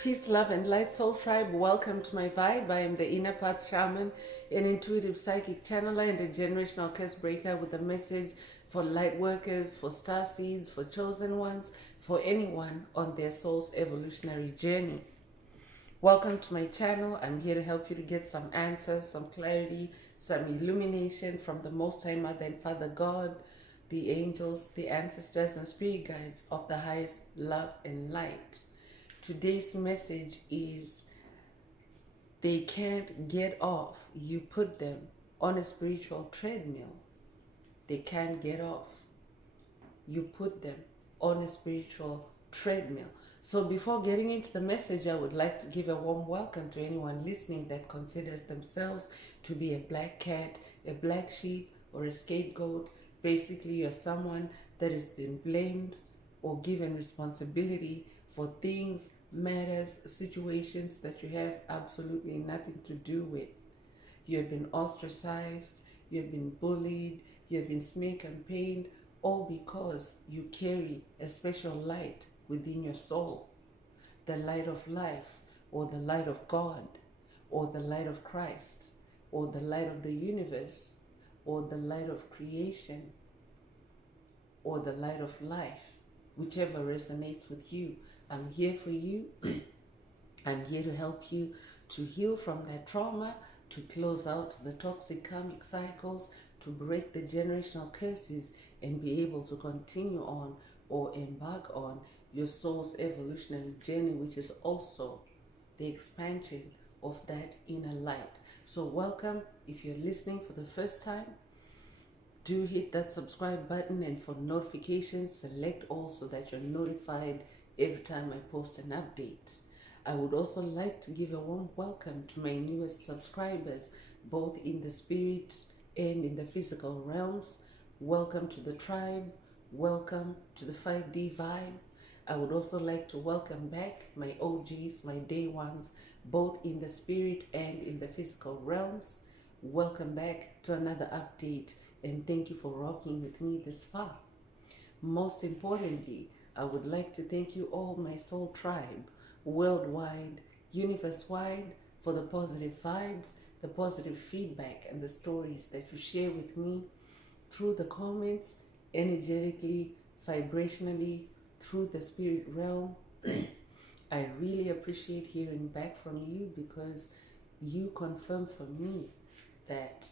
Peace, love, and light, soul tribe. Welcome to my vibe. I am the inner path shaman, an intuitive psychic channeler, and a generational curse breaker with a message for light workers, for star seeds, for chosen ones, for anyone on their soul's evolutionary journey. Welcome to my channel. I'm here to help you to get some answers, some clarity, some illumination from the Most High Mother and Father God, the angels, the ancestors, and spirit guides of the highest love and light. Today's message is they can't get off. You put them on a spiritual treadmill. They can't get off. You put them on a spiritual treadmill. So before getting into the message, I would like to give a warm welcome to anyone listening that considers themselves to be a black cat, a black sheep, or a scapegoat. Basically, you're someone that has been blamed or given responsibility for things, matters, situations that you have absolutely nothing to do with. You have been ostracized, you have been bullied, you have been smear campaigned, all because you carry a special light within your soul. The light of life, or the light of God, or the light of Christ, or the light of the universe, or the light of creation, or the light of life, whichever resonates with you. I'm here for you. I'm here to help you to heal from that trauma, to close out the toxic karmic cycles, to break the generational curses, and be able to continue on or embark on your soul's evolutionary journey, which is also the expansion of that inner light. So welcome. If you're listening for the first time, do hit that subscribe button, and for notifications, select all so that you're notified every time I post an update. I would also like to give a warm welcome to my newest subscribers, both in the spirit and in the physical realms. Welcome to the tribe. Welcome to the 5D vibe. I would also like to welcome back my OGs, my day ones, both in the spirit and in the physical realms. Welcome back to another update, and thank you for rocking with me this far. Most importantly, I would like to thank you all, my soul tribe, worldwide, universe-wide, for the positive vibes, the positive feedback, and the stories that you share with me through the comments, energetically, vibrationally, through the spirit realm. I really appreciate hearing back from you, because you confirm for me that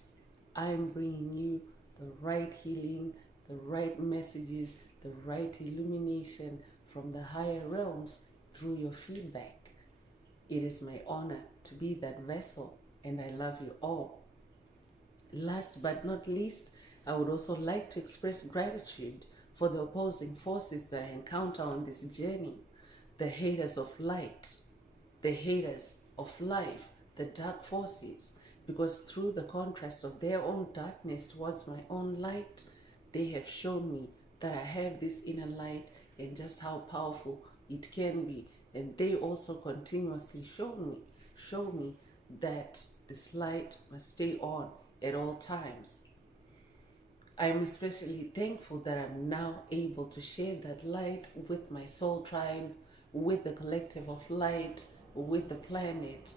I'm bringing you the right healing, the right messages, the right illumination from the higher realms through your feedback. It is my honor to be that vessel, and I love you all. Last but not least, I would also like to express gratitude for the opposing forces that I encounter on this journey. The haters of light, the haters of life, the dark forces, because through the contrast of their own darkness towards my own light, they have shown me that I have this inner light and just how powerful it can be. And they also continuously show me that this light must stay on at all times. I'm especially thankful that I'm now able to share that light with my soul tribe, with the collective of light, with the planet.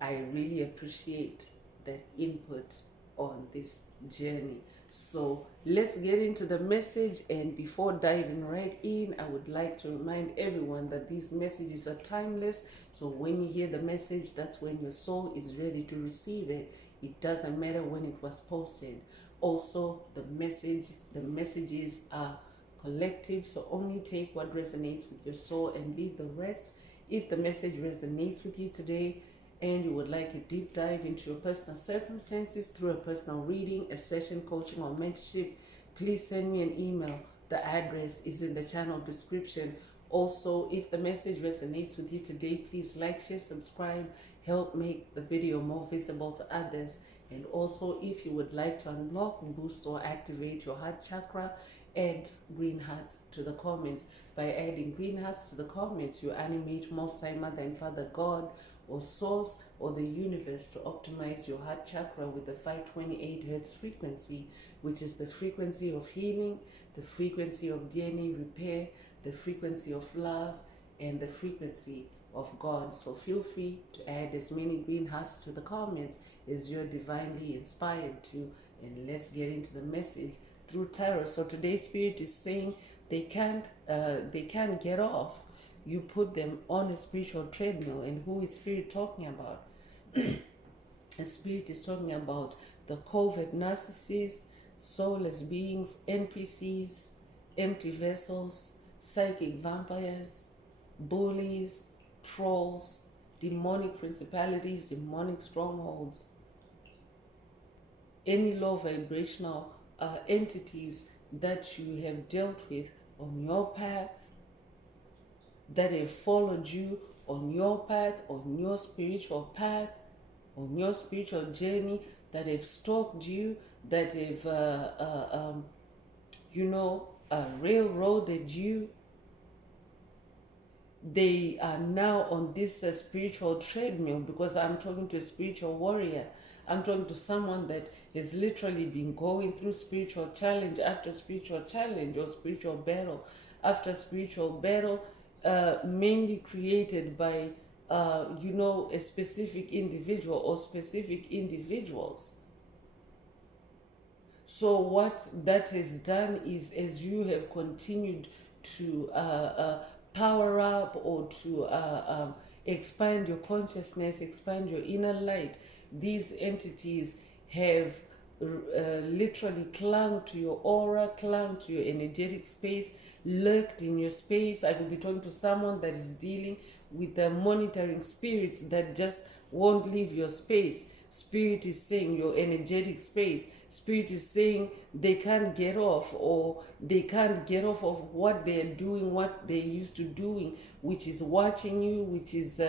I really appreciate that input on this journey. So let's get into the message, and before diving right in, I would like to remind everyone that these messages are timeless. So when you hear the message, that's when your soul is ready to receive it. It doesn't matter when it was posted. Also, the messages are collective, so only take what resonates with your soul and leave the rest. If the message resonates with you today, and you would like a deep dive into your personal circumstances through a personal reading, a session, coaching, or mentorship, please send me an email. The address is in the channel description. Also, if the message resonates with you today, please like, share, subscribe, help make the video more visible to others. And also, if you would like to unlock, boost, or activate your heart chakra, add green hearts to the comments. By adding green hearts to the comments, you animate Most High Mother and Father God, or source, or the universe to optimize your heart chakra with the 528 hertz frequency, which is the frequency of healing, the frequency of DNA repair, the frequency of love, and the frequency of God. So feel free to add as many green hearts to the comments as you're divinely inspired to, and let's get into the message through tarot. So today's spirit is saying they can't get off. You put them on a spiritual treadmill. And who is spirit talking about? The spirit is talking about the covert narcissists, soulless beings, NPCs, empty vessels, psychic vampires, bullies, trolls, demonic principalities, demonic strongholds, any low vibrational entities that you have dealt with on your path, that have followed you on your path, on your spiritual path, on your spiritual journey, that have stalked you, that have, railroaded you. They are now on this spiritual treadmill, because I'm talking to a spiritual warrior. I'm talking to someone that has literally been going through spiritual challenge after spiritual challenge, or spiritual battle after spiritual battle, mainly created by a specific individual or specific individuals. So what that has done is, as you have continued to power up, or to expand your consciousness, expand your inner light, these entities have literally clung to your aura, clung to your energetic space, lurked in your space. I could be talking to someone that is dealing with the monitoring spirits that just won't leave your space. Spirit is saying your energetic space. Spirit is saying they can't get off, or they can't get off of what they're doing, what they're used to doing, which is watching you, which is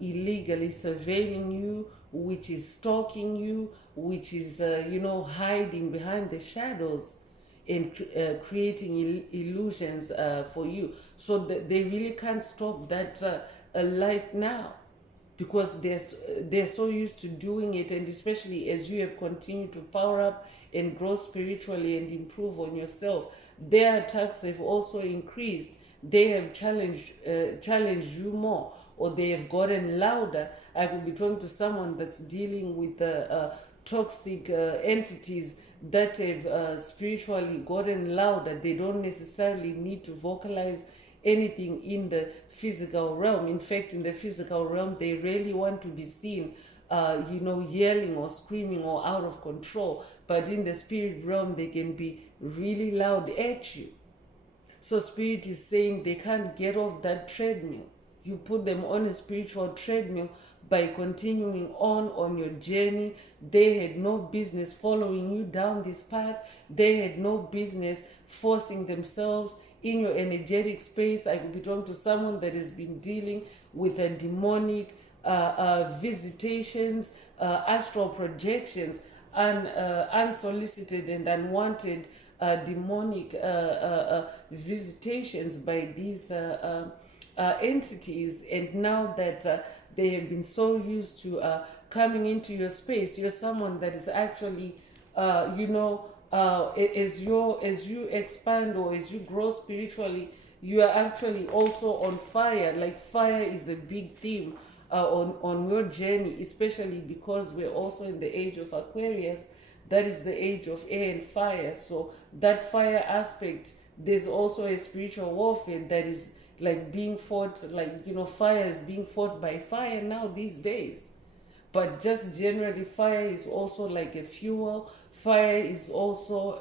illegally surveilling you, which is stalking you, which is hiding behind the shadows and creating illusions for you. So they really can't stop that life now, because they're so used to doing it. And especially as you have continued to power up and grow spiritually and improve on yourself, their attacks have also increased. They have challenged you more, or they have gotten louder. I could be talking to someone that's dealing with toxic entities that have spiritually gotten louder. They don't necessarily need to vocalize anything in the physical realm. In fact, in the physical realm, they really want to be seen yelling or screaming or out of control. But in the spirit realm, they can be really loud at you. So spirit is saying they can't get off that treadmill. You put them on a spiritual treadmill by continuing on your journey. They had no business following you down this path. They had no business forcing themselves in your energetic space. I could be talking to someone that has been dealing with a demonic visitations, astral projections, and unsolicited and unwanted demonic visitations by these entities. And now that they have been so used to coming into your space, you're someone that is actually as you expand, or as you grow spiritually, you are actually also on fire. Like fire is a big theme on your journey, especially because we're also in the age of Aquarius. That is the age of air and fire. So that fire aspect, there's also a spiritual warfare that is like being fought, fire is being fought by fire now these days. But just generally, fire is also like a fuel. Fire is also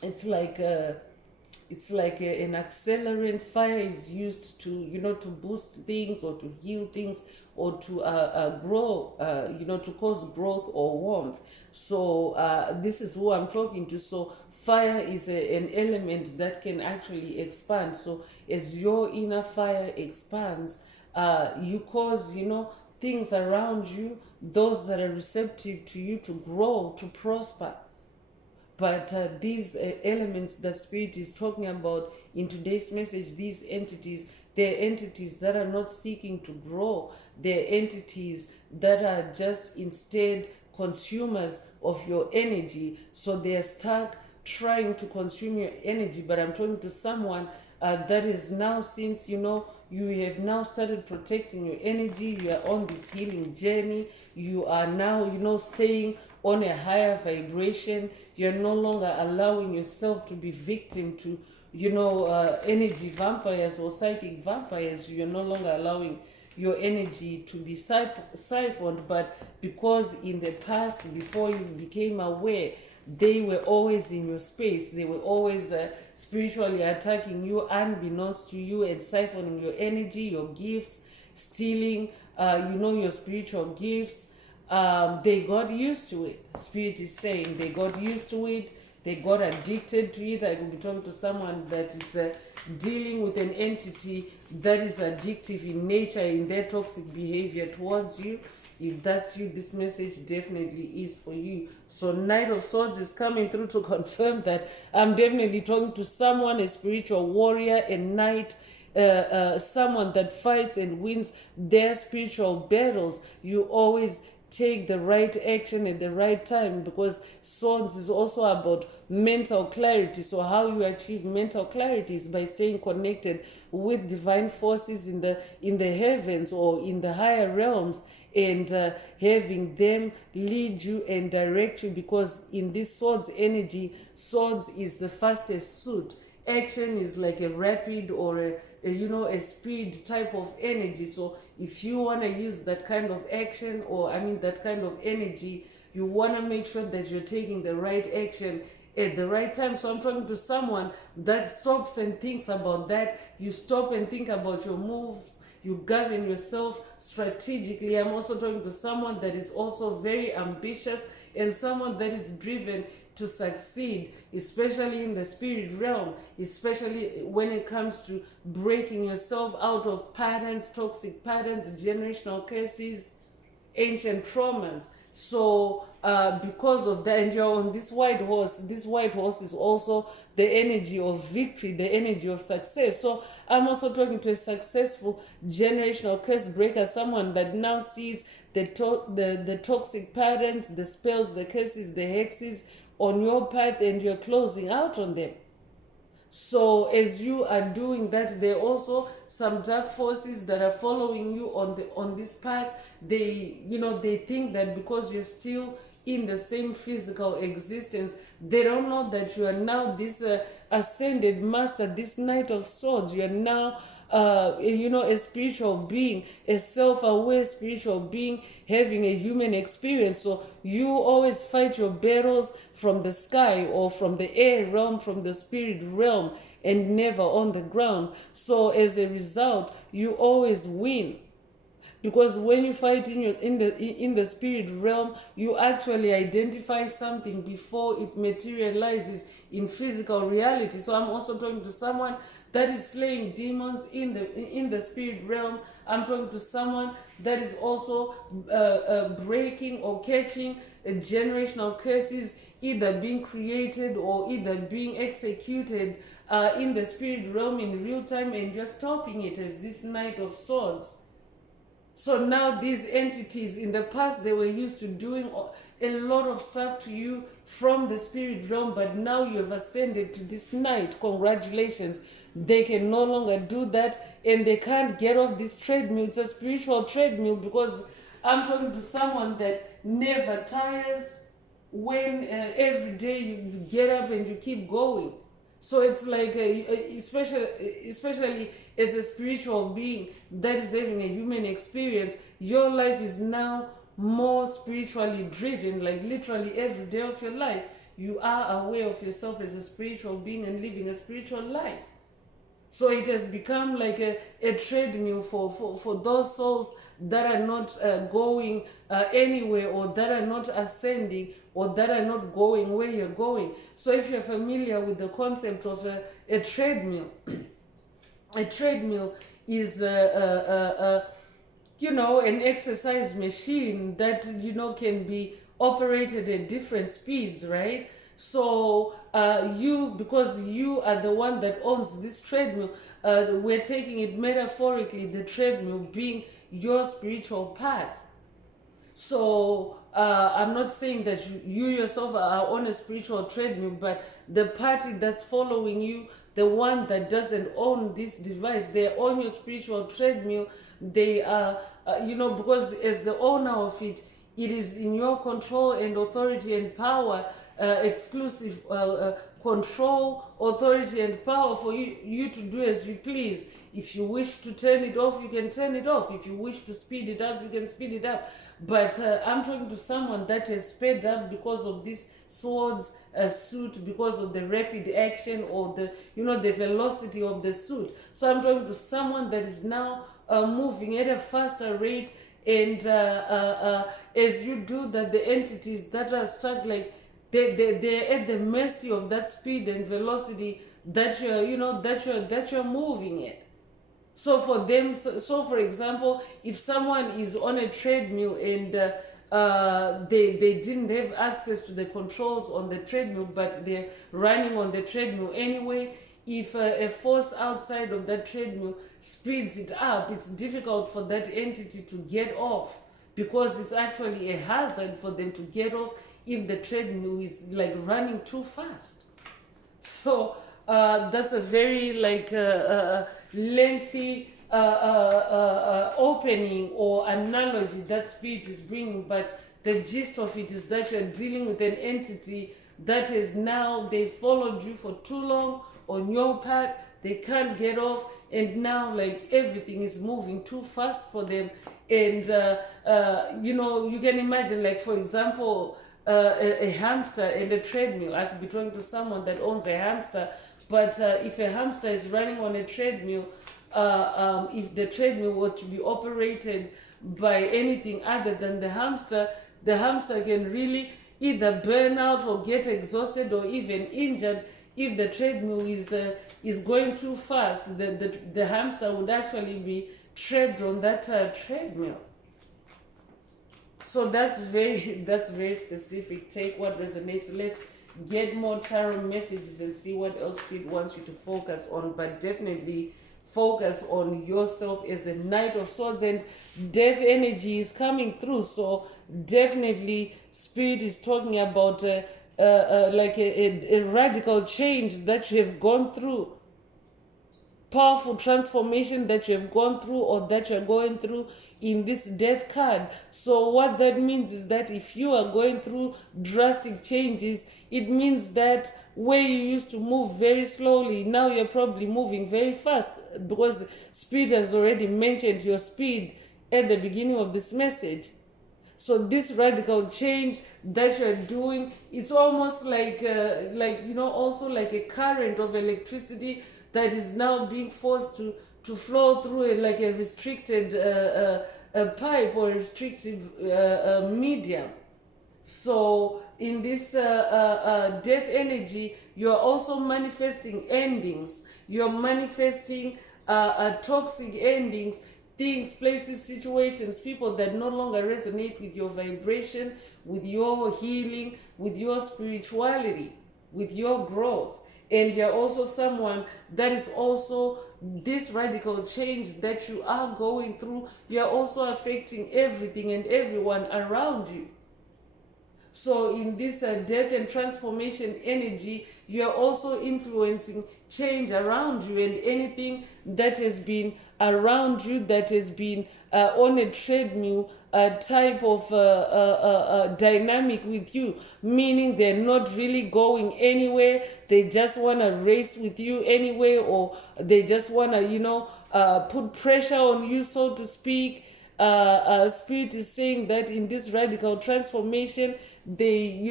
it's like an accelerant. Fire is used to boost things, or to heal things, or to grow, to cause growth or warmth. So this is who I'm talking to. So fire is an element that can actually expand. So as your inner fire expands, you cause things around you, those that are receptive to you, to grow, to prosper. But these elements that Spirit is talking about in today's message, these entities, they're entities that are not seeking to grow. They're entities that are just instead consumers of your energy. So they're stuck trying to consume your energy. But I'm talking to someone that is now, since you have now started protecting your energy, you are on this healing journey, you are now staying on a higher vibration. You're no longer allowing yourself to be victim to energy vampires or psychic vampires. You're no longer allowing your energy to be siphoned, but because in the past, before you became aware, they were always in your space. They were always spiritually attacking you unbeknownst to you and siphoning your energy, your gifts, stealing your spiritual gifts. They got used to it. Spirit is saying they got used to it. They got addicted to it. I could be talking to someone that is dealing with an entity that is addictive in nature, in their toxic behavior towards you. If that's you, this message definitely is for you. So Knight of Swords is coming through to confirm that I'm definitely talking to someone, a spiritual warrior, a knight, someone that fights and wins their spiritual battles. You always take the right action at the right time, because swords is also about mental clarity. So how you achieve mental clarity is by staying connected with divine forces in the heavens or in the higher realms, and having them lead you and direct you, because in this swords energy, swords is the fastest suit. Action is like a rapid or a speed type of energy. So if you want to use that kind of action, or that kind of energy, you want to make sure that you're taking the right action at the right time. So I'm talking to someone that stops and thinks about that. You stop and think about your moves. You govern yourself strategically. I'm also talking to someone that is also very ambitious and someone that is driven to succeed, especially in the spirit realm, especially when it comes to breaking yourself out of patterns, toxic patterns, generational curses, ancient traumas. So because of that, and you're on this white horse is also the energy of victory, the energy of success. So I'm also talking to a successful generational curse breaker, someone that now sees the toxic patterns, the spells, the curses, the hexes on your path, and you're closing out on them. So as you are doing that, there are also some dark forces that are following you on this path. They think that because you're still in the same physical existence, they don't know that you are now this ascended master, this Knight of Swords. You are now a spiritual being, a self-aware spiritual being having a human experience. So you always fight your battles from the sky or from the air realm, from the spirit realm, and never on the ground. So as a result, you always win. Because when you fight in the spirit realm, you actually identify something before it materializes in physical reality. So I'm also talking to someone that is slaying demons in the spirit realm. I'm talking to someone that is also breaking or catching generational curses, either being created or either being executed in the spirit realm in real time, and just stopping it as this Knight of Swords. So now these entities, in the past, they were used to doing a lot of stuff to you from the spirit realm, but now you have ascended to this night. Congratulations. They can no longer do that, and they can't get off this treadmill. It's a spiritual treadmill, because I'm talking to someone that never tires. When every day you get up and you keep going. So it's like, especially as a spiritual being that is having a human experience, your life is now more spiritually driven. Like literally every day of your life, you are aware of yourself as a spiritual being and living a spiritual life. So it has become like a treadmill for those souls that are not going anywhere, or that are not ascending, or that are not going where you're going. So if you're familiar with the concept of a treadmill, a treadmill is an exercise machine that can be operated at different speeds, right? So because you are the one that owns this treadmill, we're taking it metaphorically, the treadmill being your spiritual path. So I'm not saying that you yourself are on a spiritual treadmill, but the party that's following you, the one that doesn't own this device. They own your spiritual treadmill. They are, because as the owner of it, it is in your control and authority and power, exclusive control, authority, and power for you to do as you please. If you wish to turn it off, you can turn it off. If you wish to speed it up, you can speed it up. But I'm talking to someone that has sped up because of this sword's suit, because of the rapid action or the velocity of the suit. So I'm talking to someone that is now moving at a faster rate, and as you do that, the entities that are stuck, like they're at the mercy of that speed and velocity that you're moving at. So for them, so for example, if someone is on a treadmill and they didn't have access to the controls on the treadmill, but they're running on the treadmill anyway, if a force outside of that treadmill speeds it up, it's difficult for that entity to get off, because it's actually a hazard for them to get off if the treadmill is like running too fast. So that's a very lengthy opening or analogy that spirit is bringing, but the gist of it is that you're dealing with an entity that is now, they followed you for too long on your path, they can't get off, and now like everything is moving too fast for them. And you can imagine, like, for example, a hamster and a treadmill. I could be talking to someone that owns a hamster, but if a hamster is running on a treadmill, if the treadmill were to be operated by anything other than the hamster can really either burn out or get exhausted or even injured. If the treadmill is going too fast, the hamster would actually be trapped on that treadmill. So that's very specific. Take what resonates. Let's get more tarot messages and see what else Spirit wants you to focus on. But definitely focus on yourself as a Knight of Swords, and death energy is coming through. So definitely Spirit is talking about like a radical change that you have gone through. Powerful transformation that you have gone through or that you're going through in this death card. So what that means is that if you are going through drastic changes, it means that where you used to move very slowly, now you're probably moving very fast, because Spirit has already mentioned your speed at the beginning of this message. So this radical change that you're doing, it's almost like also like a current of electricity that is now being forced to flow through a restricted a pipe or a restrictive medium. So in this death energy, you're also manifesting endings. You're manifesting toxic endings, things, places, situations, people that no longer resonate with your vibration, with your healing, with your spirituality, with your growth. And you're also someone that is also, this radical change that you are going through, you're also affecting everything and everyone around you. So in this death and transformation energy, you're also influencing change around you, and anything that has been around you that has been on a treadmill type of dynamic with you, meaning they're not really going anywhere, they just want to race with you anyway, or they just want to put pressure on you, so to speak. Spirit is saying that in this radical transformation, they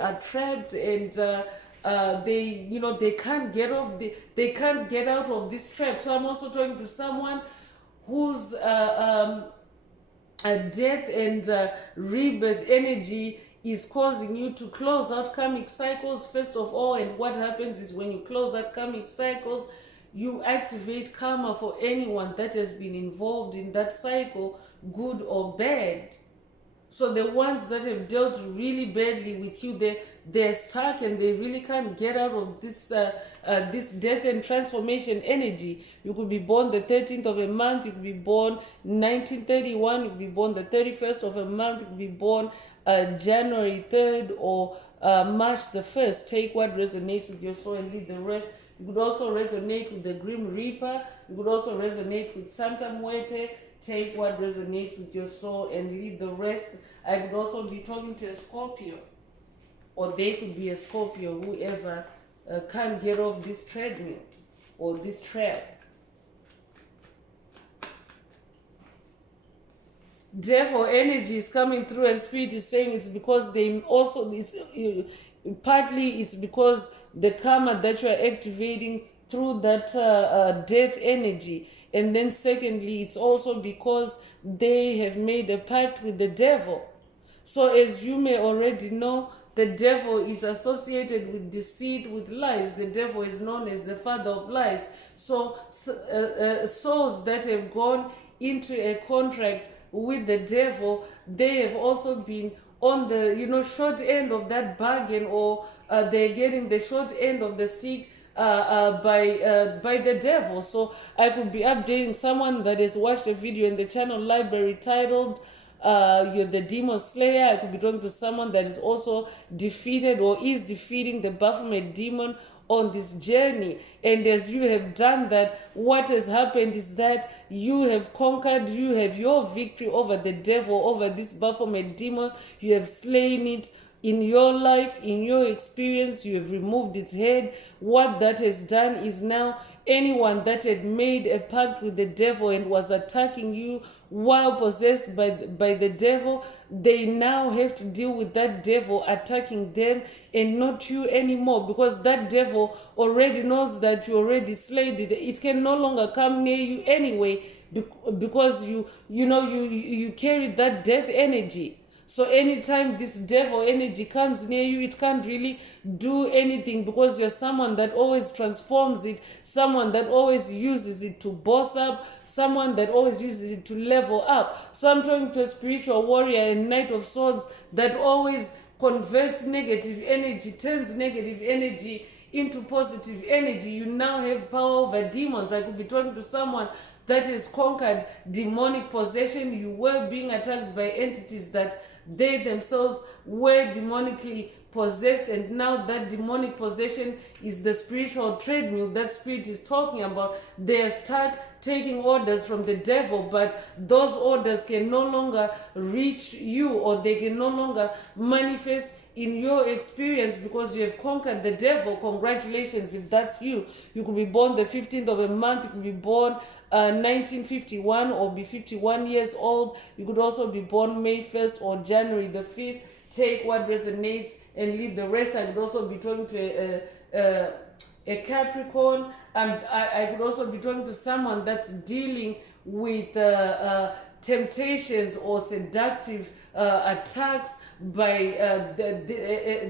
are trapped, and they can't get off, they can't get out of this trap. So I'm also talking to someone whose a death and rebirth energy is causing you to close out karmic cycles first of all. And what happens is, when you close out karmic cycles, you activate karma for anyone that has been involved in that cycle, good or bad. So the ones that have dealt really badly with you, they're stuck and they really can't get out of this this death and transformation energy. You could be born the 13th of a month, you could be born 1931, you could be born the 31st of a month, you could be born January 3rd or March the 1st. Take what resonates with your soul and leave the rest. You could also resonate with the Grim Reaper. You could also resonate with Santa Muerte. Take what resonates with your soul and leave the rest. I could also be talking to a Scorpio, or they could be a Scorpio, whoever can't get off this treadmill or this trap. Therefore, energy is coming through, and spirit is saying it's because they also, partly it's because the karma that you are activating through that death energy, and then secondly, it's also because they have made a pact with the devil. So as you may already know, the devil is associated with deceit, with lies. The devil is known as the father of lies. So souls that have gone into a contract with the devil, they have also been on the short end of that bargain, or they're getting the short end of the stick by the devil. So I could be updating someone that has watched a video in the channel library titled you're the demon slayer. I could be talking to someone that is also defeated or is defeating the Baphomet demon on this journey. And as you have done that, what has happened is that you have conquered, you have your victory over the devil, over this Baphomet demon. You have slain it in your life, in your experience. You have removed its head. What that has done is now anyone that had made a pact with the devil and was attacking you while possessed by the devil, they now have to deal with that devil attacking them and not you anymore, because that devil already knows that you already slayed it. It can no longer come near you anyway, because you carry that death energy. So anytime this devil energy comes near you, it can't really do anything, because you're someone that always transforms it, someone that always uses it to boss up, someone that always uses it to level up. So I'm talking to a spiritual warrior and knight of swords that always converts negative energy, turns negative energy into positive energy. You now have power over demons. I could be talking to someone that has conquered demonic possession. You were being attacked by entities that they themselves were demonically possessed, and now that demonic possession is the spiritual treadmill that spirit is talking about. They start taking orders from the devil, but those orders can no longer reach you, or they can no longer manifest in your experience, because you have conquered the devil. Congratulations if that's you. You could be born the 15th of a month, you could be born 1951 or be 51 years old. You could also be born May 1st or January the 5th. Take what resonates and leave the rest. I could also be talking to a Capricorn. I could also be talking to someone that's dealing with temptations or seductive attacks by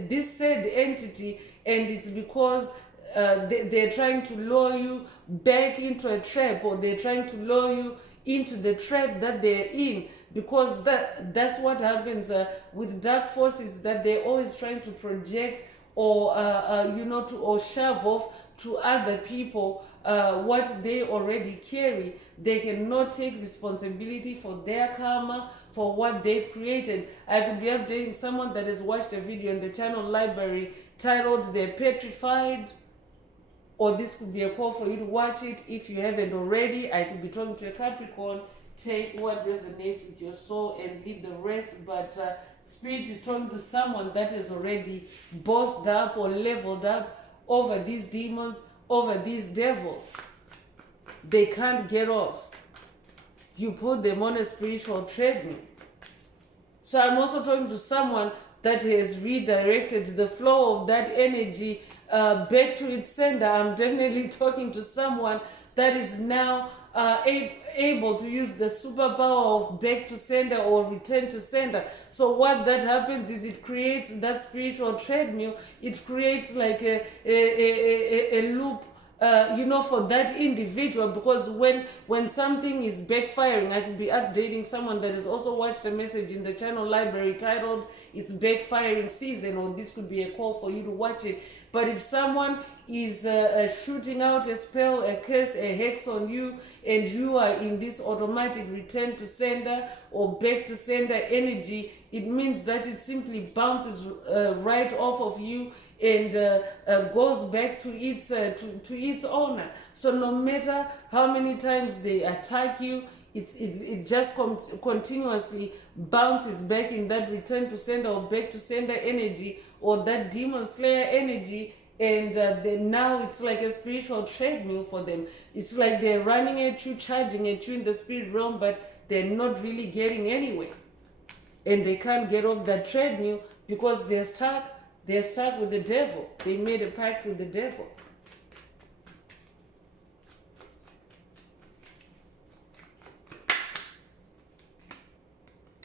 this said entity, and it's because they're trying to lure you back into a trap, or they're trying to lure you into the trap that they're in, because that's what happens with dark forces, that they're always trying to project or or shove off to other people what they already carry. They cannot take responsibility for their karma, for what they've created. I could be updating someone that has watched a video in the channel library titled "They're Petrified," or this could be a call for you to watch it if you haven't already. I could be talking to a Capricorn. Take what resonates with your soul and leave the rest. But spirit is talking to someone that has already bossed up or leveled up over these demons, over these devils. They can't get off. You put them on a spiritual treadmill. So I'm also talking to someone that has redirected the flow of that energy back to its sender. I'm definitely talking to someone that is now able to use the superpower of back to sender or return to sender. So what that happens is it creates that spiritual treadmill. It creates like a loop for that individual, because when something is backfiring, I could be updating someone that has also watched a message in the channel library titled "It's Backfiring Season," or this could be a call for you to watch it. But if someone is shooting out a spell, a curse, a hex on you, and you are in this automatic return to sender or back to sender energy, it means that it simply bounces right off of you and goes back to its owner. So no matter how many times they attack you, it just continuously bounces back in that return to sender or back to sender energy, or that demon slayer energy. And now it's like a spiritual treadmill for them. It's like they're running at you, charging at you in the spirit realm, but they're not really getting anywhere. And they can't get off that treadmill because they're stuck with the devil. They made a pact with the devil.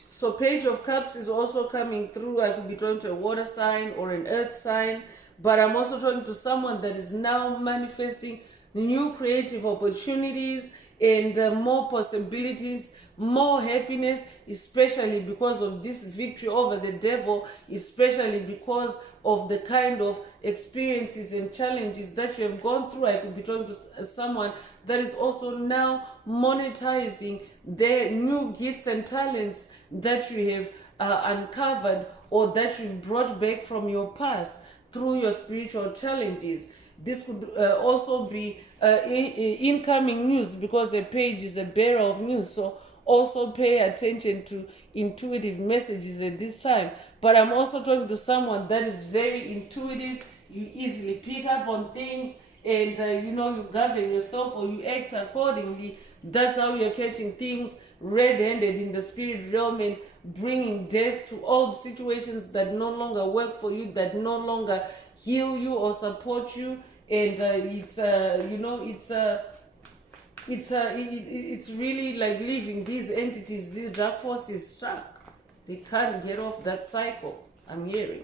So Page of Cups is also coming through. I could be drawn to a water sign or an earth sign, but I'm also talking to someone that is now manifesting new creative opportunities and more possibilities, more happiness, especially because of this victory over the devil, especially because of the kind of experiences and challenges that you have gone through. I could be talking to someone that is also now monetizing their new gifts and talents that you have uncovered or that you've brought back from your past through your spiritual challenges. This could also be incoming news, because a page is a bearer of news. So also pay attention to intuitive messages at this time. But I'm also talking to someone that is very intuitive. You easily pick up on things, and you govern yourself or you act accordingly. That's how you're catching things red-handed in the spirit realm and bringing death to old situations that no longer work for you, that no longer heal you or support you. And it's really like leaving these entities, these dark forces, stuck. They can't get off that cycle, I'm hearing.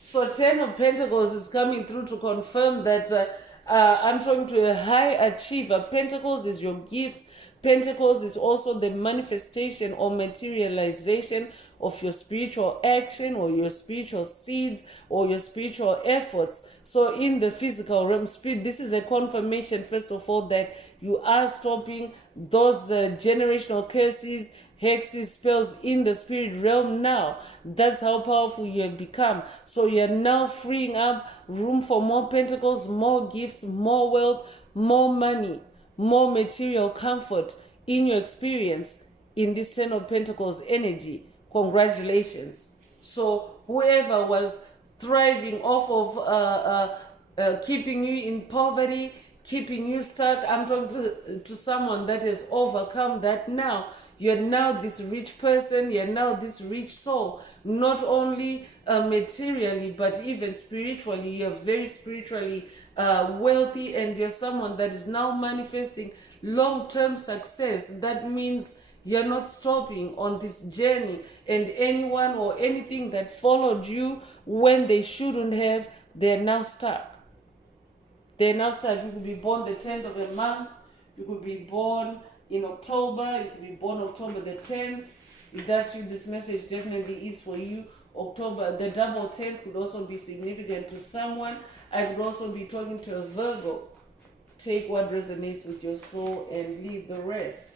So 10 of Pentacles is coming through to confirm that I'm talking to a high achiever. Pentacles is your gifts. Pentacles is also the manifestation or materialization of your spiritual action or your spiritual seeds or your spiritual efforts. So in the physical realm, spirit, this is a confirmation, first of all, that you are stopping those generational curses, hexes, spells in the spirit realm now. That's how powerful you have become. So you're now freeing up room for more pentacles, more gifts, more wealth, more money, more material comfort in your experience in this 10 of Pentacles energy. Congratulations. So whoever was thriving off of keeping you in poverty, keeping you stuck, I'm talking to someone that has overcome that now. You're now this rich person, you're now this rich soul, not only materially, but even spiritually. You're very spiritually wealthy, and you're someone that is now manifesting long-term success. That means you're not stopping on this journey, and anyone or anything that followed you when they shouldn't have, they're now stuck. They're now stuck. You could be born the 10th of a month, you could be born in October, you could be born October the 10th. If that's you, this message definitely is for you. October, the double 10th could also be significant to someone. I could also be talking to a Virgo. Take what resonates with your soul and leave the rest.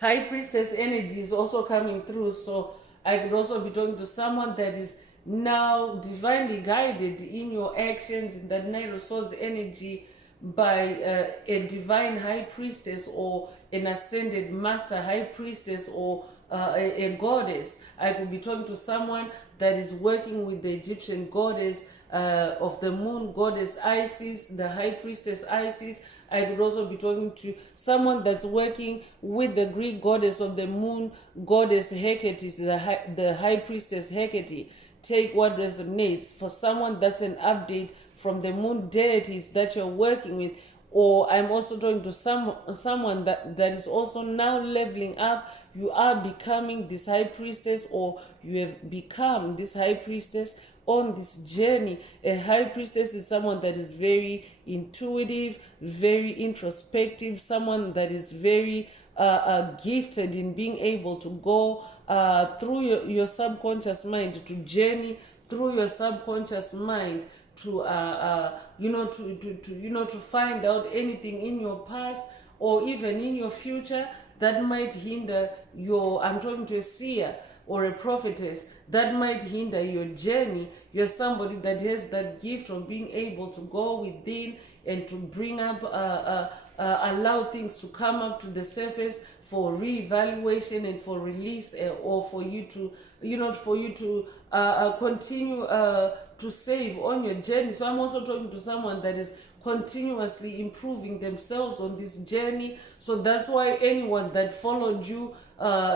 High Priestess energy is also coming through. So I could also be talking to someone that is now divinely guided in your actions, in that Knight of Swords energy, by a divine high priestess or an ascended master high priestess or a goddess. I could be talking to someone that is working with the Egyptian goddess of the moon, goddess Isis, the high priestess Isis. I could also be talking to someone that's working with the Greek goddess of the moon, goddess Hecate, the high priestess Hecate. Take what resonates. For someone, that's an update from the moon deities that you're working with. Or I'm also talking to someone that is also now leveling up. You are becoming this high priestess, or you have become this high priestess on this journey. A high priestess is someone that is very intuitive, very introspective, someone that is very gifted in being able to go through your subconscious mind, to journey through your subconscious mind, to to find out anything in your past or even in your future that might hinder your, I'm talking to a seer or a prophetess, that might hinder your journey. You're somebody that has that gift of being able to go within and to bring up allow things to come up to the surface for reevaluation and for release, or for you to continue to save on your journey. So I'm also talking to someone that is continuously improving themselves on this journey. So that's why anyone that followed you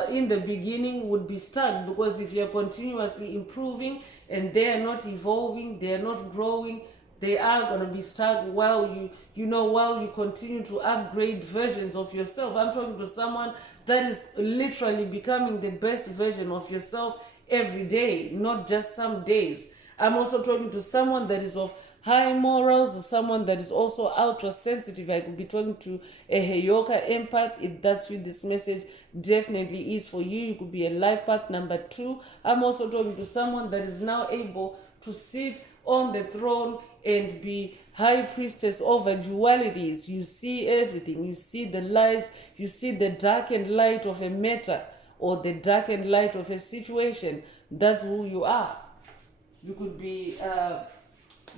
in the beginning would be stuck, because if you're continuously improving and they are not evolving, they are not growing, they are going to be stuck while you continue to upgrade versions of yourself. I'm talking to someone that is literally becoming the best version of yourself every day, not just some days. I'm also talking to someone that is of high morals, someone that is also ultra sensitive. I could be talking to a Heyoka empath. If that's you, this message definitely is for you. You could be a life path number 2. I'm also talking to someone that is now able to sit on the throne and be high priestess over dualities. You see everything. You see the lights. You see the dark and light of a matter or the dark and light of a situation. That's who you are. You could be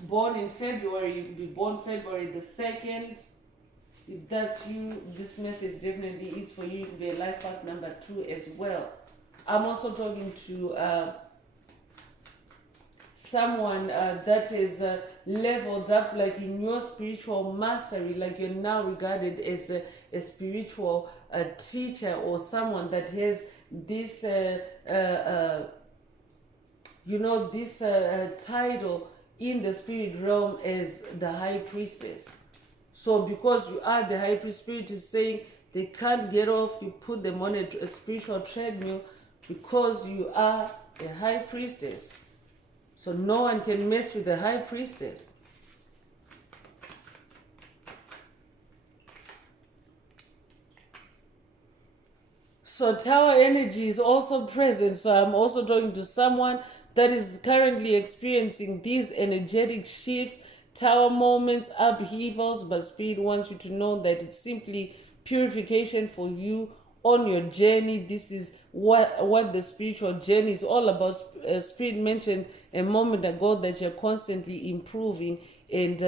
born in February. You could be born February the 2nd. If that's you, this message definitely is for you. You could be a life path number 2 as well. I'm also talking to someone that is leveled up, like in your spiritual mastery, like you're now regarded as a spiritual teacher, or someone that has this this title in the spirit realm as the high priestess. So because you are the high priest, spirit is saying they can't get off. You put them on a spiritual treadmill because you are a high priestess. So no one can mess with the high priestess. So Tower energy is also present. So I'm also talking to someone that is currently experiencing these energetic shifts, Tower moments, upheavals, but Spirit wants you to know that it's simply purification for you on your journey. This is what the spiritual journey is all about. Spirit mentioned a moment ago that you're constantly improving and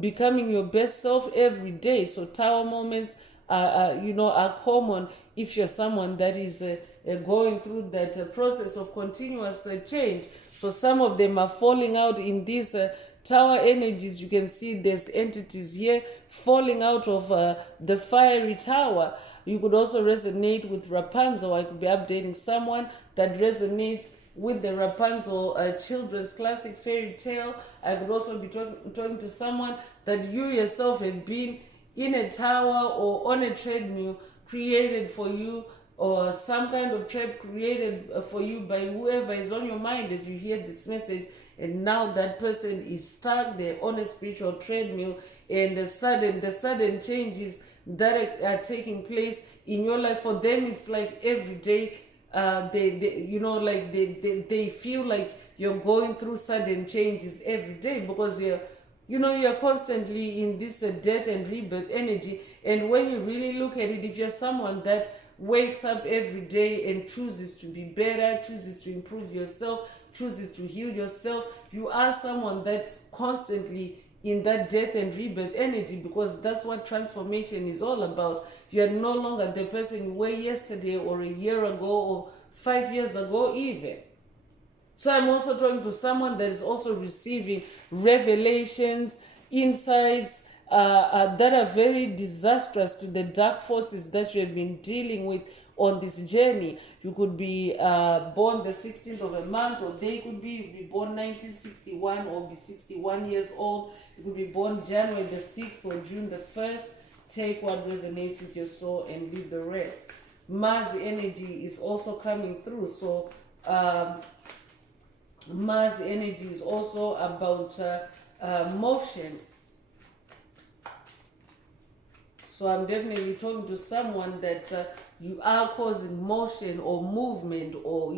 becoming your best self every day. So Tower moments are common if you're someone that is going through that process of continuous change. So some of them are falling out in these Tower energies. You can see there's entities here falling out of the fiery tower. You could also resonate with Rapunzel. I could be updating someone that resonates with the Rapunzel children's classic fairy tale. I could also be talking to someone that you yourself have been in a tower or on a treadmill created for you, or some kind of trap created for you by whoever is on your mind as you hear this message. And now that person is stuck, they're on a spiritual treadmill, and the sudden changes that are taking place in your life, for them it's like every day. They feel like you're going through sudden changes every day, because you're constantly in this death and rebirth energy. And when you really look at it, if you're someone that wakes up every day and chooses to be better, chooses to improve yourself, chooses to heal yourself, you are someone that's constantly in that death and rebirth energy, because that's what transformation is all about. You're no longer the person you were yesterday or a year ago or 5 years ago even. So I'm also talking to someone that is also receiving revelations, insights that are very disastrous to the dark forces that you have been dealing with on this journey. You could be born the 16th of a month, or they could be born 1961 or be 61 years old. You could be born January the 6th or June the 1st. Take what resonates with your soul and leave the rest. Mars energy is also coming through. So Mars energy is also about motion. So I'm definitely talking to someone that you are causing motion or movement, or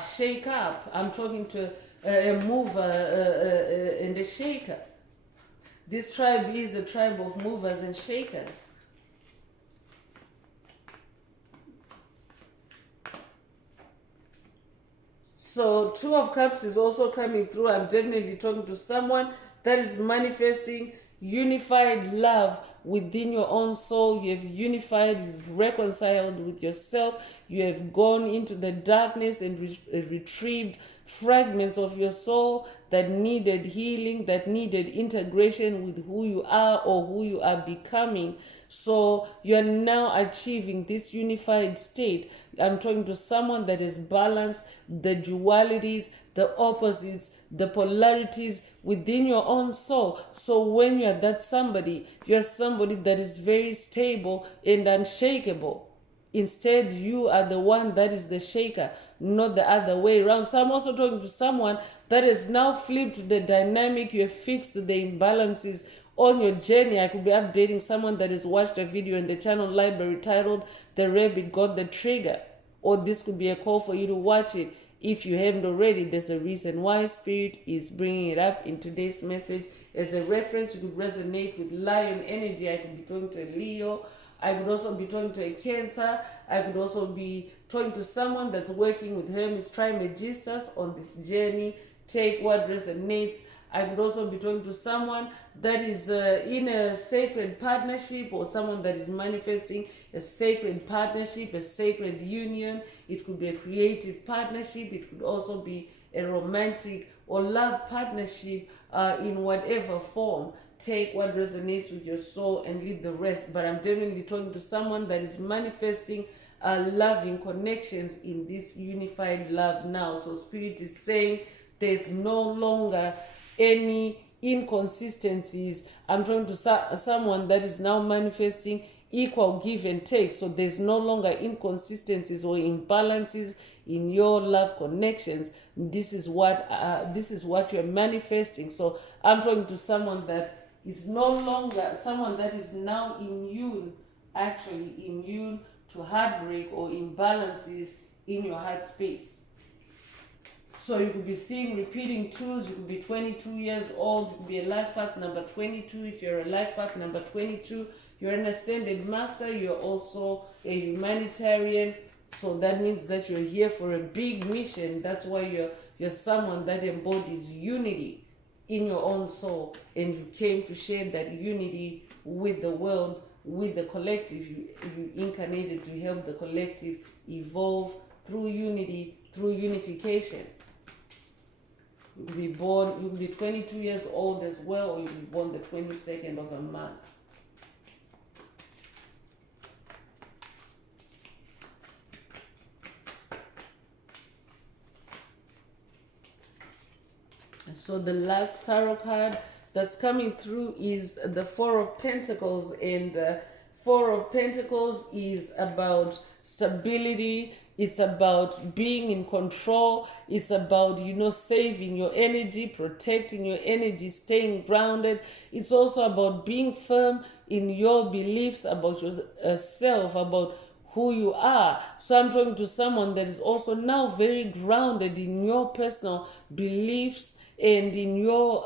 shake up. I'm talking to a mover and a shaker. This tribe is a tribe of movers and shakers. So Two of Cups is also coming through. I'm definitely talking to someone that is manifesting unified love within your own soul. You have unified, you've reconciled with yourself. You have gone into the darkness and retrieved fragments of your soul that needed healing, that needed integration with who you are or who you are becoming. So you're now achieving this unified state. I'm talking to someone that is balanced, the dualities, the opposites, the polarities within your own soul. So when you're that somebody, you're somebody that is very stable and unshakable. Instead, you are the one that is the shaker, not the other way around. So I'm also talking to someone that has now flipped the dynamic. You have fixed the imbalances on your journey. I could be updating someone that has watched a video in the channel library titled "The Rabbit Got the Trigger," or this could be a call for you to watch it. If you haven't already, there's a reason why Spirit is bringing it up in today's message as a reference. You could resonate with lion energy. I could be talking to a Leo. I could also be talking to a Cancer. I could also be talking to someone that's working with Hermes Trismegistus on this journey. Take what resonates. I could also be talking to someone that is in a sacred partnership, or someone that is manifesting a sacred partnership, a sacred union. It could be a creative partnership. It could also be a romantic or love partnership in whatever form. Take what resonates with your soul and leave the rest. But I'm definitely talking to someone that is manifesting loving connections in this unified love now. So Spirit is saying there's no longer any inconsistencies. I'm talking to someone that is now manifesting equal give and take. So there's no longer inconsistencies or imbalances in your love connections. This is what you're manifesting. So I'm talking to someone that is no longer, someone that is now immune to heartbreak or imbalances in your heart space. So you could be seeing repeating twos. You could be 22 years old. You could be a life path number 22. If you're a life path number 22, you're an ascended master. You're also a humanitarian. So that means that you're here for a big mission. That's why you're someone that embodies unity in your own soul, and you came to share that unity with the world, with the collective. You incarnated to help the collective evolve through unity, through unification. You could be born, you could be 22 years old as well, or you could be born the 22nd of a month. So the last tarot card that's coming through is the Four of Pentacles, and Four of Pentacles is about stability. It's about being in control. It's about, saving your energy, protecting your energy, staying grounded. It's also about being firm in your beliefs about yourself, about who you are. So I'm talking to someone that is also now very grounded in your personal beliefs and in your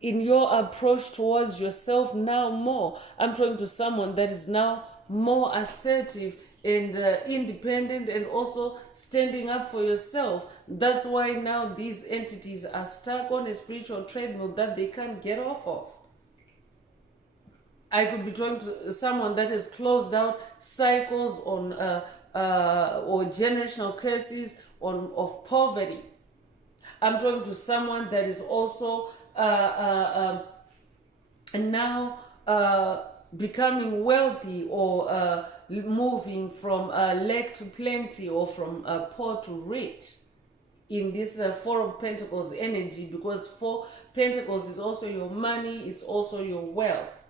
in your approach towards yourself now more. I'm talking to someone that is now more assertive and independent, and also standing up for yourself. That's why now these entities are stuck on a spiritual treadmill that they can't get off of. I could be talking to someone that has closed out cycles on or generational curses of poverty. I'm talking to someone that is also now becoming wealthy, or moving from lack to plenty, or from poor to rich in this Four of Pentacles energy, because Four Pentacles is also your money, it's also your wealth.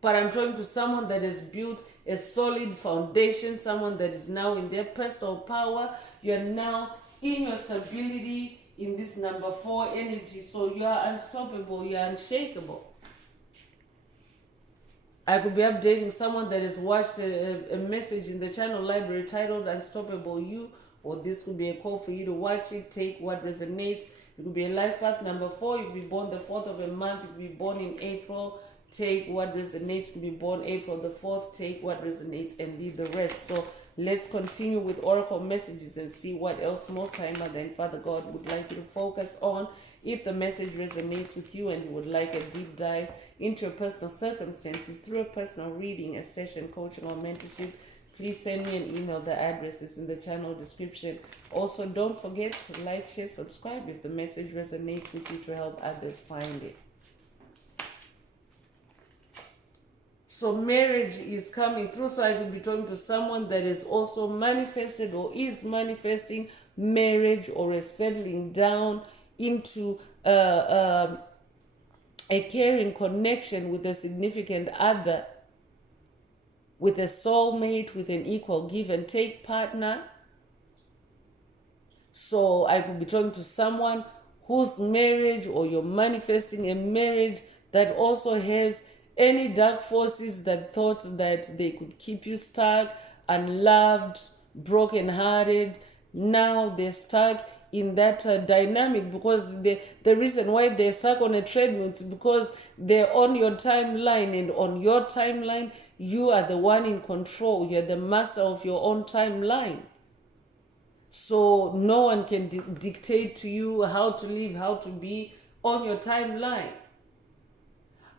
But I'm talking to someone that has built a solid foundation, someone that is now in their personal power. You're now in your stability in this number 4 energy. So you are unstoppable, you are unshakable. I could be updating someone that has watched a message in the channel library titled Unstoppable You, or this could be a call for you to watch it, take what resonates. It could be a life path number 4. You could be born the 4th of a month. You could be born in April. Take what resonates. You could be born April the 4th. Take what resonates and leave the rest. So let's continue with oracle messages and see what else Most High Mother and Father God would like you to focus on. If the message resonates with you and you would like a deep dive into your personal circumstances through a personal reading, a session, coaching, or mentorship, please send me an email. The address is in the channel description. Also, don't forget to like, share, subscribe if the message resonates with you to help others find it. So marriage is coming through. So I will be talking to someone that is also manifested or is manifesting marriage or a settling down into a caring connection with a significant other, with a soulmate, with an equal give and take partner. So I could be talking to someone whose marriage, or you're manifesting a marriage that also has any dark forces that thought that they could keep you stuck, unloved, brokenhearted. Now they're stuck in that dynamic, because the reason why they're stuck on a treadmill is because they're on your timeline, and on your timeline you are the one in control. You're the master of your own timeline. So no one can dictate to you how to live, how to be on your timeline.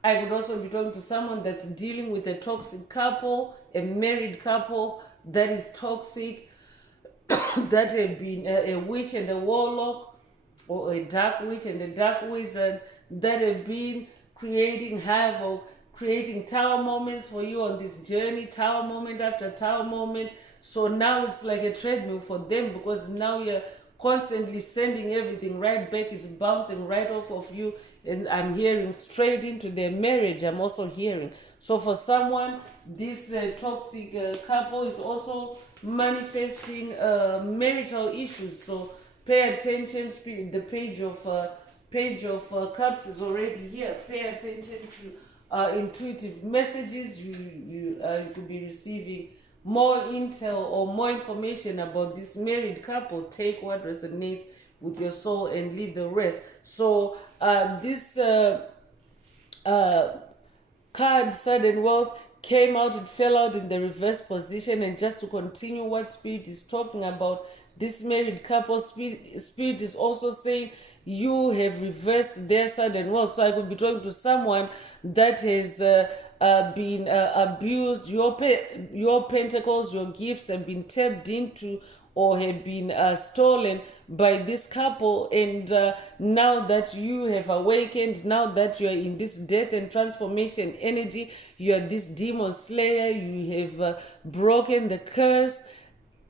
I could also be talking to someone that's dealing with a toxic couple, a married couple that is toxic, that have been a witch and a warlock, or a dark witch and a dark wizard, that have been creating havoc, creating tower moments for you on this journey, tower moment after tower moment. So now it's like a treadmill for them, because now you're constantly sending everything right back. It's bouncing right off of you, and I'm hearing straight into their marriage. I'm also hearing. So for someone, this toxic couple is also manifesting marital issues. So pay attention. The page of cups is already here. Pay attention to intuitive messages. You could be receiving more intel or more information about this married couple. Take what resonates with your soul and leave the rest. So this card, sudden wealth, came out. It fell out in the reverse position. And just to continue what Spirit is talking about, this married couple, Spirit is also saying you have reversed their sudden wealth. So I could be talking to someone that has been abused. Your pentacles, your gifts have been tapped into or have been stolen by this couple. And now that you have awakened, now that you're in this death and transformation energy, you are this demon slayer, you have broken the curse.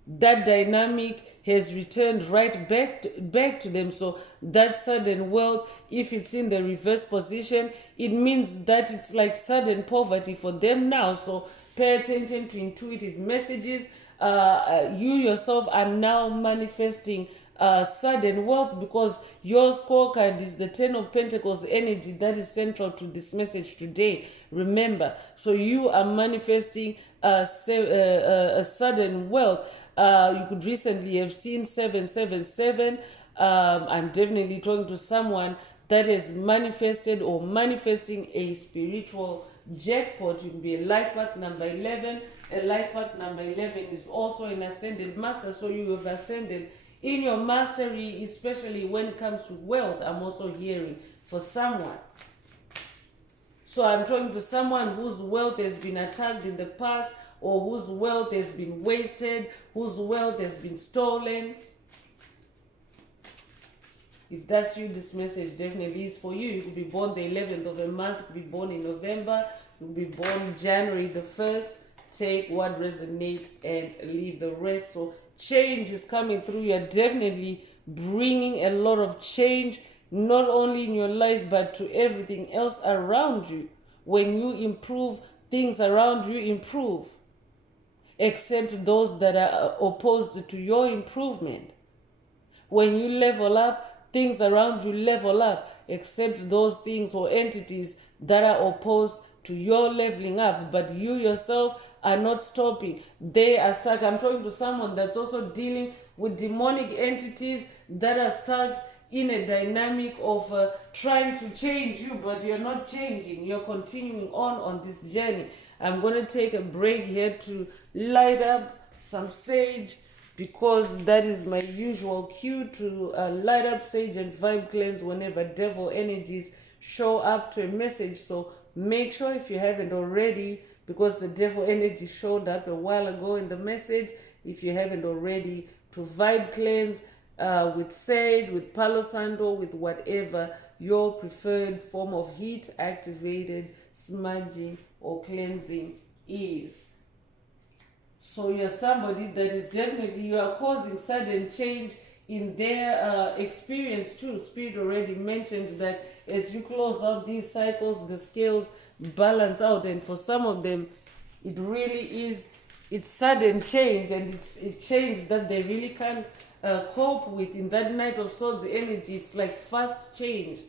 That dynamic has returned right back to them. So that sudden wealth, if it's in the reverse position, it means that it's like sudden poverty for them now. So pay attention to intuitive messages. You yourself are now manifesting sudden wealth, because your scorecard is the 10 of Pentacles energy that is central to this message today. Remember, so you are manifesting a sudden wealth. You could recently have seen 777. I'm definitely talking to someone that has manifested or manifesting a spiritual jackpot. It will be a life path number 11. A life path number 11 is also an ascended master. So you have ascended in your mastery, especially when it comes to wealth. I'm also hearing for someone. So I'm talking to someone whose wealth has been attacked in the past, or whose wealth has been wasted, whose wealth has been stolen. If that's you, this message definitely is for you. You could be born the 11th of a month, you could be born in November, you could be born January the 1st. Take what resonates and leave the rest. So change is coming through. You're definitely bringing a lot of change, not only in your life, but to everything else around you. When you improve, things around you improve, except those that are opposed to your improvement. When you level up, things around you level up, except those things or entities that are opposed to your leveling up, but you yourself are not stopping. They are stuck. I'm talking to someone that's also dealing with demonic entities that are stuck in a dynamic of trying to change you, but you're not changing. You're continuing on this journey. I'm going to take a break here to light up some sage, because that is my usual cue to light up sage and vibe cleanse whenever devil energies show up to a message. So make sure, if you haven't already, because the devil energy showed up a while ago in the message, if you haven't already, to vibe cleanse with sage, with palo santo, with whatever your preferred form of heat activated smudging or cleansing is. So you're somebody that is definitely, you are causing sudden change in their experience too. Spirit already mentions that as you close out these cycles, the scales balance out, and for some of them it really is, it's sudden change, and it's change that they really can't cope with. In that Knight of Swords energy, it's like fast change,